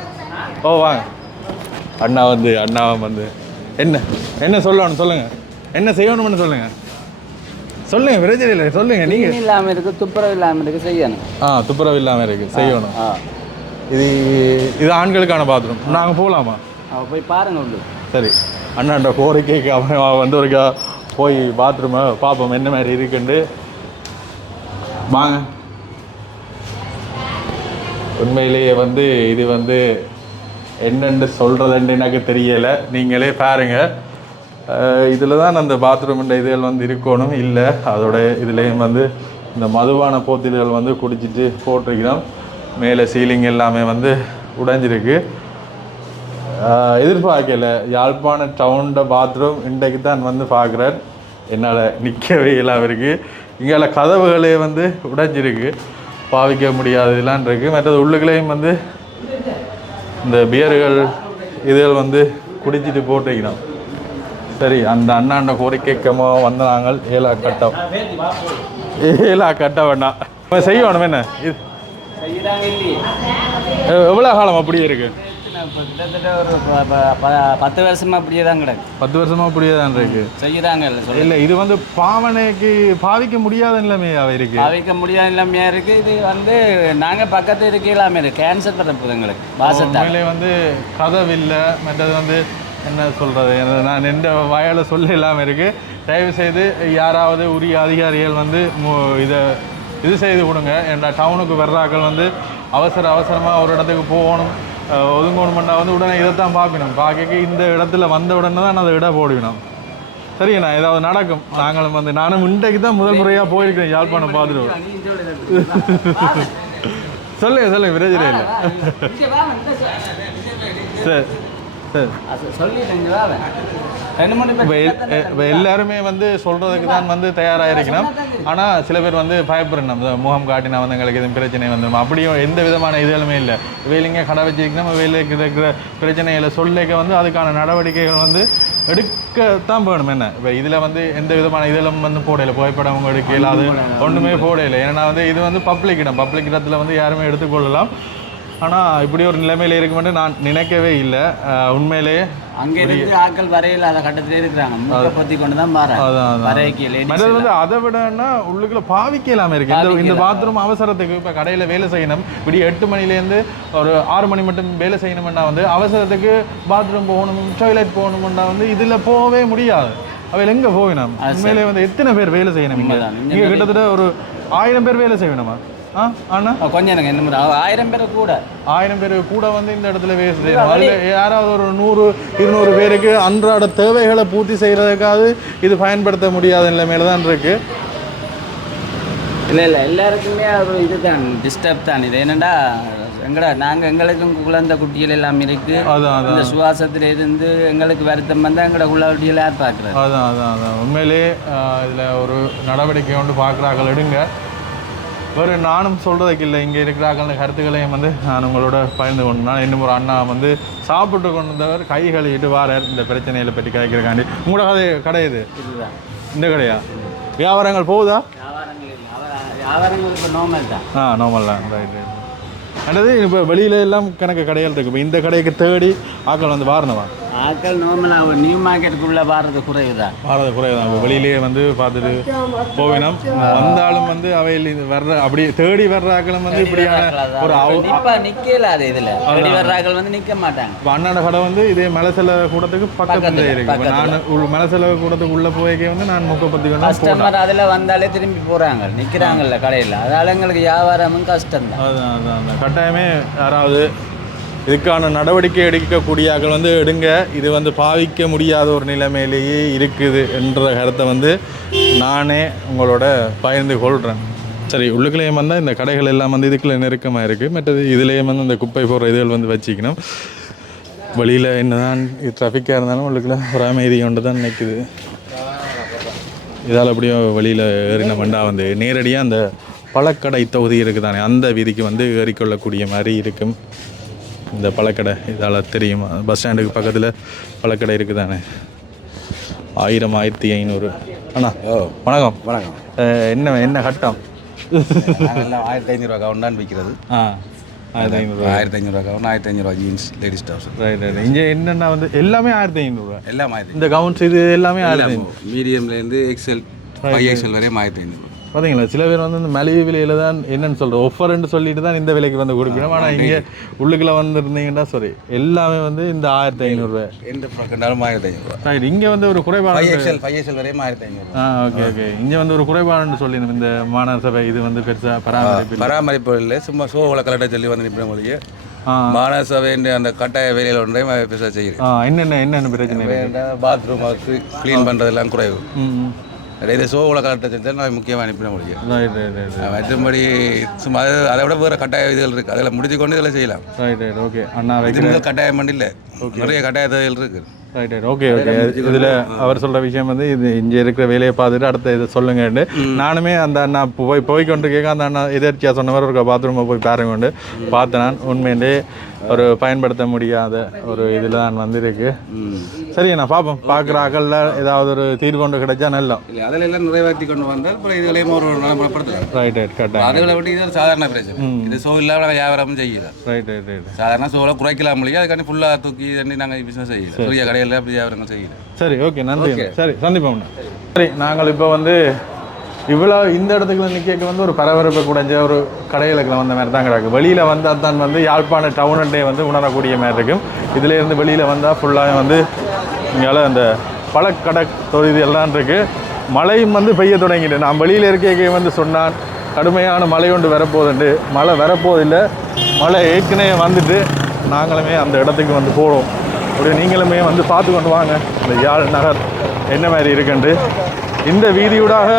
வாங்க. அண்ணாவை வந்து என்ன சொல்லணும் சொல்லுங்கள். என்ன செய்யணும்னு சொல்லுங்கள் பிரச்சனை இல்லை சொல்லுங்கள். நீங்கள் இல்லாமல் இருக்குது, துப்புரவு இல்லாமல் இருக்குது, செய்யணும். துப்புரவு இல்லாமல் இருக்குது, செய்யணும். இது ஆண்களுக்கான பாத்ரூம். நாங்கள் போகலாமா? போய் பாருங்க உண்டு. சரி, அண்ணாண்ட கோரிக்கைக்கு அவன் வந்து ஒரு போய் பாத்ரூமை பார்ப்போம் என்ன மாதிரி இருக்குண்டு. வாங்க. உண்மையிலேயே வந்து இது வந்து என்னென்று சொல்கிறதுன்னு எனக்கு தெரியலை. நீங்களே பாருங்கள். இதில் தான் அந்த பாத்ரூம்ன்ற இதுகள் வந்து இருக்கணும். இல்லை அதோட இதுலேயும் வந்து இந்த மதுவான போத்தில்கள் வந்து குடிச்சிட்டு போட்டிருக்கிறோம். மேலே சீலிங் எல்லாமே வந்து உடைஞ்சிருக்கு. எதிர்பார்க்கல யாழ்ப்பாண டவுன்ட பாத்ரூம் இன்றைக்கு தான் வந்து பார்க்குறேன். என்னால் நிற்கவே இல்லாமல் இருக்குது. இங்கே கதவுகளே வந்து உடைஞ்சிருக்கு, பாவிக்க முடியாததுலாம் இருக்குது. மற்றது உள்ளுக்குள்ளேயும் வந்து இந்த பியர்கள் இதுகள் வந்து குடிச்சிட்டு போட்டிருக்கிறோம். சரி, அந்த அண்ணாண்ட கோரிக்கைக்கமோ வந்து நாங்கள் ஏலா கட்ட வேண்டாம் செய்யணும். என்ன இது எவ்வளோ காலம் அப்படியே இருக்கு? கிட்டத்தட்ட ஒரு 10 வருஷமா அப்படியே தான் கிடக்கு. 10 வருஷமா அப்படியே தான் இருக்கு. செய்யறாங்க இல்லை, இது வந்து பாவனைக்கு பாவிக்க முடியாத நிலைமையாக இருக்கு. பாவிக்க முடியாத நிலைமையாக இருக்குது. இது வந்து நாங்கள் பக்கத்து இருக்கலாமே இருக்கு. கேன்சர் பரப்புது எங்களுக்கு. வாசத்தாலே வந்து கதவு இல்லை. மற்றது வந்து என்ன சொல்கிறது, நான் எந்த வாயால் சொல்ல இல்லாமல் இருக்குது. தயவு செய்து யாராவது உரிய அதிகாரிகள் வந்து இது செய்து கொடுங்க. என்ற டவுனுக்கு வர்றாக்கள் வந்து அவசரமாக ஒரு இடத்துக்கு போகணும் ஒதுங்கணுமெண்டா வந்து உடனே இதைத்தான் பார்க்கணும். பார்க்க இந்த இடத்துல வந்த உடனே தான் அதை இட போடுவினோம். சரிண்ணா, ஏதாவது நடக்கும். நாங்களும் வந்து நானும் இன்றைக்கு தான் முதல் முறையாக போயிருக்கேன் யாழ்ப்பாணம் பார்த்துட்டு. சொல்லுங்க பிரச்சனை இல்லை. சரி இப்போ எல்லாருமே வந்து சொல்கிறதுக்கு தான் வந்து தயாராக இருக்கணும். ஆனால் சில பேர் வந்து பயப்படணும், முகம் காட்டினா வந்து எங்களுக்கு எதுவும் பிரச்சனை வந்துடும். அப்படியும் எந்த விதமான இதுகளுமே இல்லை. வேலைங்க கடை வச்சுக்கணும், வேலைக்கு இருக்கிற பிரச்சனைகளை சொல்லிக்க வந்து அதுக்கான நடவடிக்கைகள் வந்து எடுக்கத்தான் வேணும். என்ன இப்போ இதில் வந்து எந்த விதமான இதெல்லாம் வந்து போடையில புகைப்படம் எடுக்கல, அது ஒன்றுமே போடையில. ஏன்னா வந்து இது வந்து பப்ளிக் இடத்துல வந்து யாருமே எடுத்துக்கொள்ளலாம். ஆனால் இப்படி ஒரு நிலைமையில் இருக்குமென்று நான் நினைக்கவே இல்லை. உண்மையிலேயே அங்கே இருந்து ஆட்கள் வரையில் அதை கட்டத்திலே இருக்கிறாங்க. முகத்தை பற்றி கொண்டு தான் மற்றது வந்து அதை விடன்னா உள்ளுக்குள்ள பாவிக்கலாமல் இருக்குது. இந்த பாத்ரூம் அவசரத்துக்கு இப்போ கடையில் வேலை செய்யணும், இப்படி 8 மணிலேருந்து ஒரு 6 மணி மட்டும் வேலை செய்யணும்னா வந்து அவசரத்துக்கு பாத்ரூம் போகணும், டாய்லெட் போகணும்னா வந்து இதில் போகவே முடியாது. அவையில் எங்கே போகணும்? உண்மையிலே வந்து எத்தனை பேர் வேலை செய்யணும்? இங்கே கிட்டத்தட்ட ஒரு 1000 பேர் வேலை செய்யணுமா? அண்ணா கொஞ்சம் எனக்கு என்ன 1000 பேர் கூட 1000 பேர் கூட வந்து இந்த இடத்துல வேலை செய்யணும். அதில் யாராவது ஒரு 100-200 பேருக்கு அன்றாட தேவைகளை பூர்த்தி செய்கிறதுக்காவது இது பயன்படுத்த முடியாத நிலைமையில தான் இருக்குது. இல்லை எல்லாருக்குமே ஒரு இதுதான் டிஸ்டர்ப் தான். இது என்னென்னா எங்களுக்கும் குழந்தை குட்டிகள் எல்லாம் இருக்குது. அந்த சுவாசத்தில் இருந்து எங்களுக்கு வருத்தம் வந்தால் எங்களோட குழந்தைகள் யார் பார்க்குறது? அதான் உண்மையிலே இதில் ஒரு நடவடிக்கை ஒன்று பார்க்குறார்கள் எடுங்க. வேறு நானும் சொல்கிறதுக்கு இல்லை, இங்கே இருக்கிறார்கள் கருத்துக்களையும் வந்து நான் உங்களோட பகிர்ந்து கொண்டேன். இன்னும் ஒரு அண்ணா வந்து சாப்பிட்டு கொண்டவர் கை கழுவிட்டு வாரார் இந்த பிரச்சனைகளை பற்றி கேட்குறக்காண்டி. உங்களோட கடை இது இதுதான், இந்த கடையா? வியாபாரங்கள் போகுதா? வியாபாரங்கள் இப்போ நார்மல் தான். நார்மல் தான். ரைட். அல்லது இப்போ வெளியில எல்லாம் கணக்கு கடைகள் இருக்குது. இப்போ இந்த கடைக்கு தேடி ஆக்கள் வந்து வாரணவா? ஆக்கள் நார்மலாக நியூ மார்க்கெட்டுக்குள்ளே வாரது குறைவு தான். இப்போ வெளியிலேயே வந்து பார்த்துட்டு போவினோம். வந்தாலும் வந்து அவையில் வர்ற அப்படி தேடி வர்ற ஆக்களும் வந்து இப்படியான ஒரு நிற்கல. அது இதில் தேடி வர்ற ஆக்கள் வந்து நிற்க மாட்டாங்க. இப்போ அண்ணாட கடை வந்து இதே மலை செலவு கூடத்துக்கு பக்கத்தில் இருக்குது. இப்போ நான் மலை செலவு கூடத்துக்கு உள்ளே போய்க்கே வந்து நான் 30 கஸ்டமர் அதில் வந்தாலே திரும்பி போகிறாங்க, நிற்கிறாங்கல்ல கடையில். அதனால் எங்களுக்கு வியாபாரமும் கஷ்டம் தான். அதான் கட்டாயமே யாராவது இதுக்கான நடவடிக்கை எடுக்கக்கூடியாக்கள் வந்து எடுங்க. இது வந்து பாவிக்க முடியாத ஒரு நிலைமையிலேயே இருக்குது என்ற கருத்தை வந்து நானே உங்களோட பகிர்ந்து கொள்கிறேன். சரி, உள்ளுக்குள்ளேயும் வந்தால் இந்த கடைகள் எல்லாம் வந்து இதுக்குள்ளே நெருக்கமாக இருக்குது. மற்றது இதுலேயும் வந்து இந்த குப்பை போடுற இதுகள் வந்து வச்சுக்கணும். வெளியில் என்ன தான் ட்ராஃபிக்காக இருந்தாலும் உள்ளுக்குள்ளே ஒரு அமைதி கொண்டு தான் நிற்குது. இதால் அப்படியே வெளியில் ஏறின வண்டா வந்து நேரடியாக அந்த பழக்கடை தொகுதி இருக்குது தானே, அந்த வீதிக்கு வந்து ஏறிக்கொள்ளக்கூடிய மாதிரி இருக்கும் இந்த பழக்கடை. இதால் தெரியுமா? பஸ் ஸ்டாண்டுக்கு பக்கத்தில் பழக்கடை இருக்குது தானே. 1000 1500. அண்ணா வணக்கம். வணக்கம். என்ன கட்டம்? 1500 கவுண்ட் தான் விற்கிறது. 1500 count, 1500 jeans, ladies tops. Right. இங்கே என்னென்னா வந்து எல்லாமே 1500. எல்லாம் இந்த கவுண்ட்ஸ் இது எல்லாமே 1500. மீடியம்லேருந்து XL 5XL வரையும் 1500. பார்த்தீங்களா, சில பேர் வந்து இந்த மலிவு விலையில் தான் என்னென்னு சொல்கிறோம் ஆஃபர்ன்னு சொல்லிட்டு தான் இந்த விலைக்கு வந்து கொடுக்கணும். ஆனால் இங்கே உள்ளுக்குள்ளே வந்துருந்தீங்கன்னா சரி எல்லாமே வந்து இந்த 1500 எந்த பக்கம்னாலும் 1500. ரைட். இங்கே வந்து ஒரு குறைபாடு 5XL வரையும் 1500. ஓகே. இங்கே வந்து ஒரு குறைபாடுன்னு சொல்லி இந்த மாநகர சபை இது வந்து பெருசாக பராமரிப்பு இல்லை, சும்மா சோகளை கலட்ட சொல்லி வந்து நிற்கிற மொழியே மாநகர சபை அந்த கட்டாய வேலையில் ஒன்றையும் பெருசாக செய்யுது. என்னென்ன பிரச்சனை? பாத்ரூம் க்ளீன் பண்ணுறதெல்லாம் குறைவு. இதை சோகளை கலட்ட சொல்லி தான் நான் முக்கியமாக அனுப்பின முடியும். மற்றபடி சும்மா அதை விட வேறு கட்டாய இதுகள் இருக்குது, அதில் முடிச்சு கொண்டு இதில் செய்யலாம். ஓகே அண்ணா, கட்டாயம் பண்ணி இல்லை, நிறைய கட்டாய தேவைகள் இருக்குது. ஓகே. இதில் அவர் சொல்கிற விஷயம் வந்து இது இங்கே இருக்கிற வேலையை பார்த்துட்டு அடுத்த இதை சொல்லுங்கன்னு நானுமே அந்த அண்ணா போய்கொண்டு கேட்க அந்த அண்ணா எதிர்த்தியாக சொன்ன மாதிரி ஒரு பாத்ரூமை போய் பாருங்கொண்டு பார்த்தேன். நான் உண்மையிலே ஒரு பயன்படுத்த முடியாத ஒரு இதில் தான் வந்திருக்கு. சரி, நான் பார்ப்போம். பார்க்குற ஆக்களில் ஏதாவது ஒரு தீர்வு கொண்டு கிடைச்சா நல்லா. இல்லை அதில் எல்லாம் நிறைவேற்றி கொண்டு வந்தால் அப்புறம் இதுலேயும் ஒரு நடைமுறைப்படுத்தலாம். ரைட். கரெக்டாக அதுகளை விட்டு இது ஒரு சாதாரண பிரச்சனை. இது சோ இல்லாமல் வியாபாரமும் செய்யல. ரைட். சாதாரண சோலை குறைக்கலாம் முடியும், அதுக்காண்டி ஃபுல்லாக தூக்கி தண்ணி நாங்கள் பிஸ்னஸ் செய்யல, பெரிய கடையில் அப்படி வியாபாரங்கள் செய்யல. சரி, ஓகே, நன்றி. சரி, சந்திப்போம்ண்ணா. சரி, நாங்கள் இப்போ வந்து இவ்வளோ இந்த இடத்துக்குள்ள நிற்க வந்து ஒரு பரபரப்பை குடைஞ்ச ஒரு கடைகளுக்குள்ள வந்த மாதிரி தான் கிடக்கு. வெளியில் வந்தால் தான் வந்து யாழ்ப்பாண டவுனட்டே வந்து உணரக்கூடிய மாதிரி இருக்கும். இதிலேருந்து வெளியில் வந்தால் ஃபுல்லாக வந்து இங்கால அந்த பழக்கடை தொகுதி எல்லாம் இருக்குது. மழையும் வந்து பெய்ய தொடங்கிட்டு நான் வெளியில் இருக்க வந்து சொன்னான் கடுமையான மழை ஒன்று வரப்போகுதுண்டு. மழை வரப்போதில்லை, மழை ஏற்கனவே வந்துட்டு நாங்களுமே அந்த இடத்துக்கு வந்து போகிறோம். அப்படியே நீங்களுமே வந்து பார்த்து கொண்டு வாங்க இந்த யாழ் நகர் என்ன மாதிரி இருக்குன்ட்டு. இந்த வீதியூடாக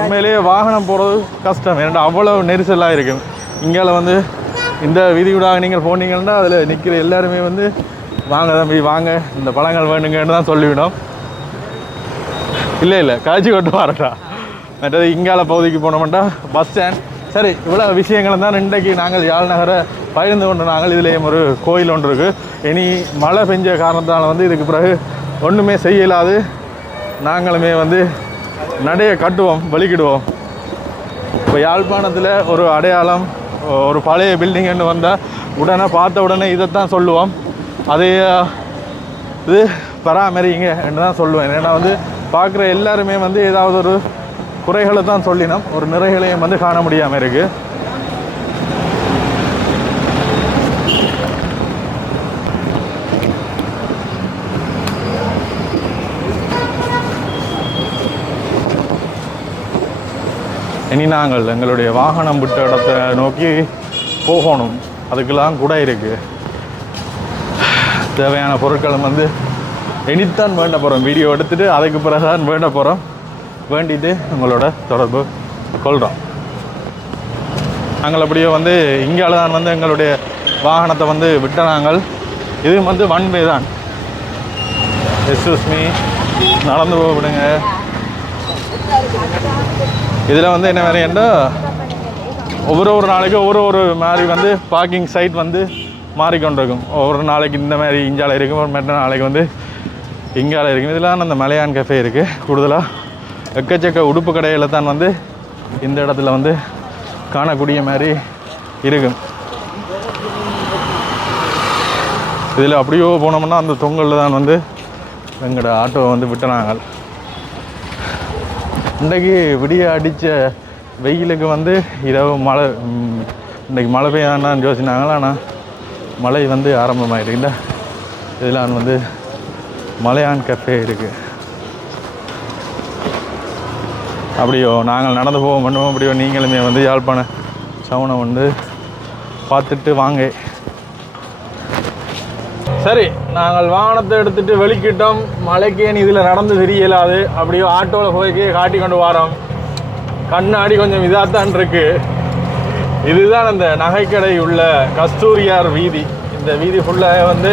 உண்மையிலேயே வாகனம் போகிறது கஷ்டம், ஏன்னா அவ்வளோ நெரிசலாக இருக்கும். இங்கால வந்து இந்த வீதியூடாக நீங்கள் போனீங்கன்னா அதில் நிற்கிற எல்லாருமே வந்து வாங்க தம்பி வாங்க இந்த பழங்கள் வேணுங்கன்னு தான் சொல்லிவிடும். இல்லை காய்ச்சி கொண்டு வரட்டா. மற்றது இங்கால பகுதிக்கு போனோம்னா பஸ் ஸ்டாண்ட். சரி, இவ்வளோ விஷயங்கள் தான் இன்றைக்கு நாங்கள் யாழ் நகரை பகிர்ந்து கொண்டு நாங்கள். இதுலேயும் ஒரு கோயில் ஒன்று இருக்குது. இனி மழை பெஞ்ச காரணத்தால் வந்து இதுக்கு பிறகு ஒன்றுமே செய்யலாது. நாங்களுமே வந்து நடைய கட்டுவோம், வலிக்கிடுவோம். இப்போ யாழ்ப்பாணத்தில் ஒரு அடையாளம், ஒரு பழைய பில்டிங்னு வந்தால் உடனே பார்த்த உடனே இதைத்தான் சொல்லுவோம், அதே இது பராமரிங்க என்று தான் சொல்லுவேன். ஏன்னா வந்து பார்க்குற எல்லாருமே வந்து ஏதாவது ஒரு குறைகளை தான் சொல்லினோம், ஒரு நிறைகளையும் வந்து காண முடியாமல் இருக்குது. இனி நாங்கள் எங்களுடைய வாகனம் விட்ட இடத்தை நோக்கி போகணும். அதுக்கெல்லாம் கூட இருக்குது. தேவையான பொருட்களும் வந்து இனித்தான் வேண்ட போகிறோம். வீடியோ எடுத்துகிட்டு அதுக்கு பிறகு தான் வேண்ட போகிறோம். வேண்டிட்டு உங்களோட தொடர்பு கொள்கிறோம். நாங்கள் அப்படியே வந்து இங்கால தான் வந்து எங்களுடைய வாகனத்தை வந்து விட்ட நாங்கள். இது வந்து ஒன் வே தான். எக்ஸ்கியூஸ் மீ, நடந்து போக விடுங்க. இதில் வந்து என்ன வேறையண்டா ஒவ்வொரு நாளைக்கு ஒரு மாதிரி வந்து பார்க்கிங் சைட் வந்து மாறிக்கொண்டிருக்கும். ஒவ்வொரு நாளைக்கு இந்த மாதிரி இஞ்சால இருக்கும், மற்ற நாளைக்கு வந்து இங்கால இருக்கும். இதெல்லாம் அந்த மலையான் கஃபே இருக்குது. கூடுதலாக எக்கச்சக்க உடுப்பு கடையில் தான் வந்து இந்த இடத்துல வந்து காணக்கூடிய மாதிரி இருக்கும். இதில் அப்படியோ போனோம்னா அந்த தொங்கலில் தான் வந்து எங்களோட ஆட்டோவை வந்து விட்டனாங்க. இன்றைக்கு விடிய அடித்த வெயிலுக்கு வந்து இரவு மழை, இன்றைக்கி மழை பெய்யான்னு யோசினாங்களா. ஆனால் மழை வந்து ஆரம்பமாயிருக்கு. இல்லை இதில் வந்து மலையான் கஃபே இருக்குது. அப்படியோ நாங்கள் நடந்து போக பண்ணுவோம். அப்படியோ நீங்களுமே வந்து யாழ்ப்பாண சவுனை வந்து பார்த்துட்டு வாங்க. சரி, நாங்கள் வாகனத்தை எடுத்துகிட்டு வெளிக்கிட்டோம். மலைக்கேன் இதில் நடந்து தெரியலாது. அப்படியோ ஆட்டோவில் போய் காட்டி கொண்டு வரோம். கண்ணாடி கொஞ்சம் இதாகத்தான் இருக்கு. இதுதான் அந்த நகைக்கடை உள்ள கஸ்தூரியார் வீதி. இந்த வீதி ஃபுல்லாக வந்து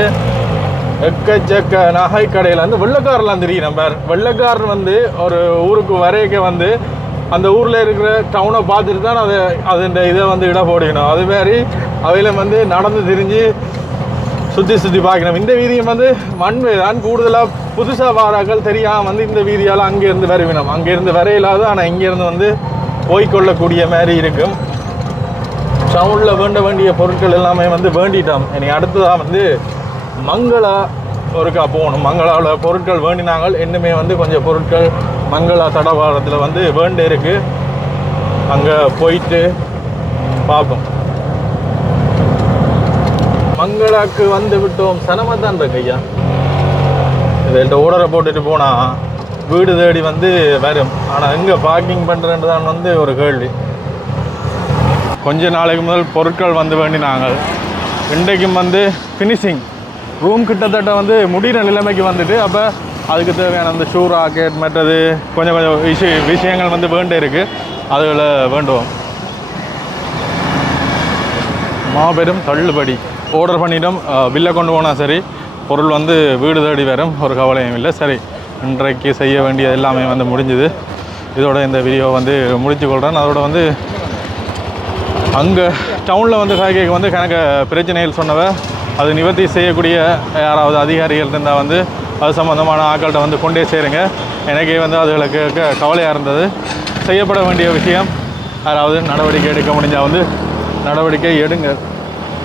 எக்கச்சக்க நகைக்கடையில் வந்து வெள்ளைக்காரெலாம் தெரியும். நம்ம வெள்ளைக்காரன் வந்து ஒரு ஊருக்கு வரைக்க வந்து அந்த ஊரில் இருக்கிற டவுனை பார்த்துட்டு தான் அதுன்ற இதை வந்து இட போடணும். அது மாதிரி அவையில் வந்து நடந்து திரிஞ்சு சுற்றி பார்க்கணும். இந்த வீதியும் வந்து மண்வே தான். கூடுதலாக புதுசாக வாராக்கள் தெரியாமல் வந்து இந்த வீதியால் அங்கேருந்து வருவினோம். அங்கேருந்து வரையிலாது, ஆனால் இங்கேருந்து வந்து போய்கொள்ளக்கூடிய மாதிரி இருக்கும். டவுனில் வேண்டிய பொருட்கள் எல்லாமே வந்து வேண்டிட்டோம். இனி அடுத்ததாக வந்து மங்களா ஒருக்கா போகணும். மங்களாவில் பொருட்கள் வேண்டினாங்கள். இன்னுமே வந்து கொஞ்சம் பொருட்கள் மங்களா தடவாரத்தில் வந்து வேண்டி இருக்குது. அங்கே போயிட்டு பார்ப்போம். மங்களாக்கு வந்து விட்டோம். சனமாக தான் இருக்கு ஐயா. இதில் ஓடரை போட்டுட்டு போனால் வீடு தேடி வந்து வரும். ஆனால் எங்கே பார்க்கிங் பண்ணுறேன்னு தான் வந்து ஒரு கேள்வி. கொஞ்ச நாளைக்கு முதல் பொருட்கள் வந்து வேண்டினாங்க. இன்றைக்கும் வந்து ஃபினிஷிங் ரூம் கிட்டத்தட்ட வந்து முடிகிற நிலைமைக்கு வந்துட்டு, அப்போ அதுக்கு தேவையான அந்த ஷூ ராக்கெட் மற்றது கொஞ்சம் விஷயங்கள் வந்து வேண்டே இருக்குது. அதுகளை வேண்டுவோம். மாபெரும் தள்ளுபடி. ஆர்டர் பண்ணிட்டோம். பில்லை கொண்டு போனால் சரி, பொருள் வந்து வீடு தேடி வரும். ஒரு கவலையும் இல்லை. சரி, இன்றைக்கு செய்ய வேண்டியது எல்லாமே வந்து முடிஞ்சுது. இதோட இந்த வீடியோ வந்து முடிச்சு கொள்கிறேன். அதோட வந்து அங்கே டவுனில் வந்து காய்கறிக்கு வந்து கணக்கு பிரச்சனைகள் சொன்னவ அது நிவர்த்தி செய்யக்கூடிய யாராவது அதிகாரிகள் இருந்தால் வந்து அது சம்மந்தமான ஆட்கள்கிட்ட வந்து கொண்டே சேருங்க. எனக்கே வந்து அதுகளுக்கு கவலையாக இருந்தது. செய்யப்பட வேண்டிய விஷயம் யாராவது நடவடிக்கை எடுக்க முடிஞ்சால் வந்து நடவடிக்கை எடுங்க.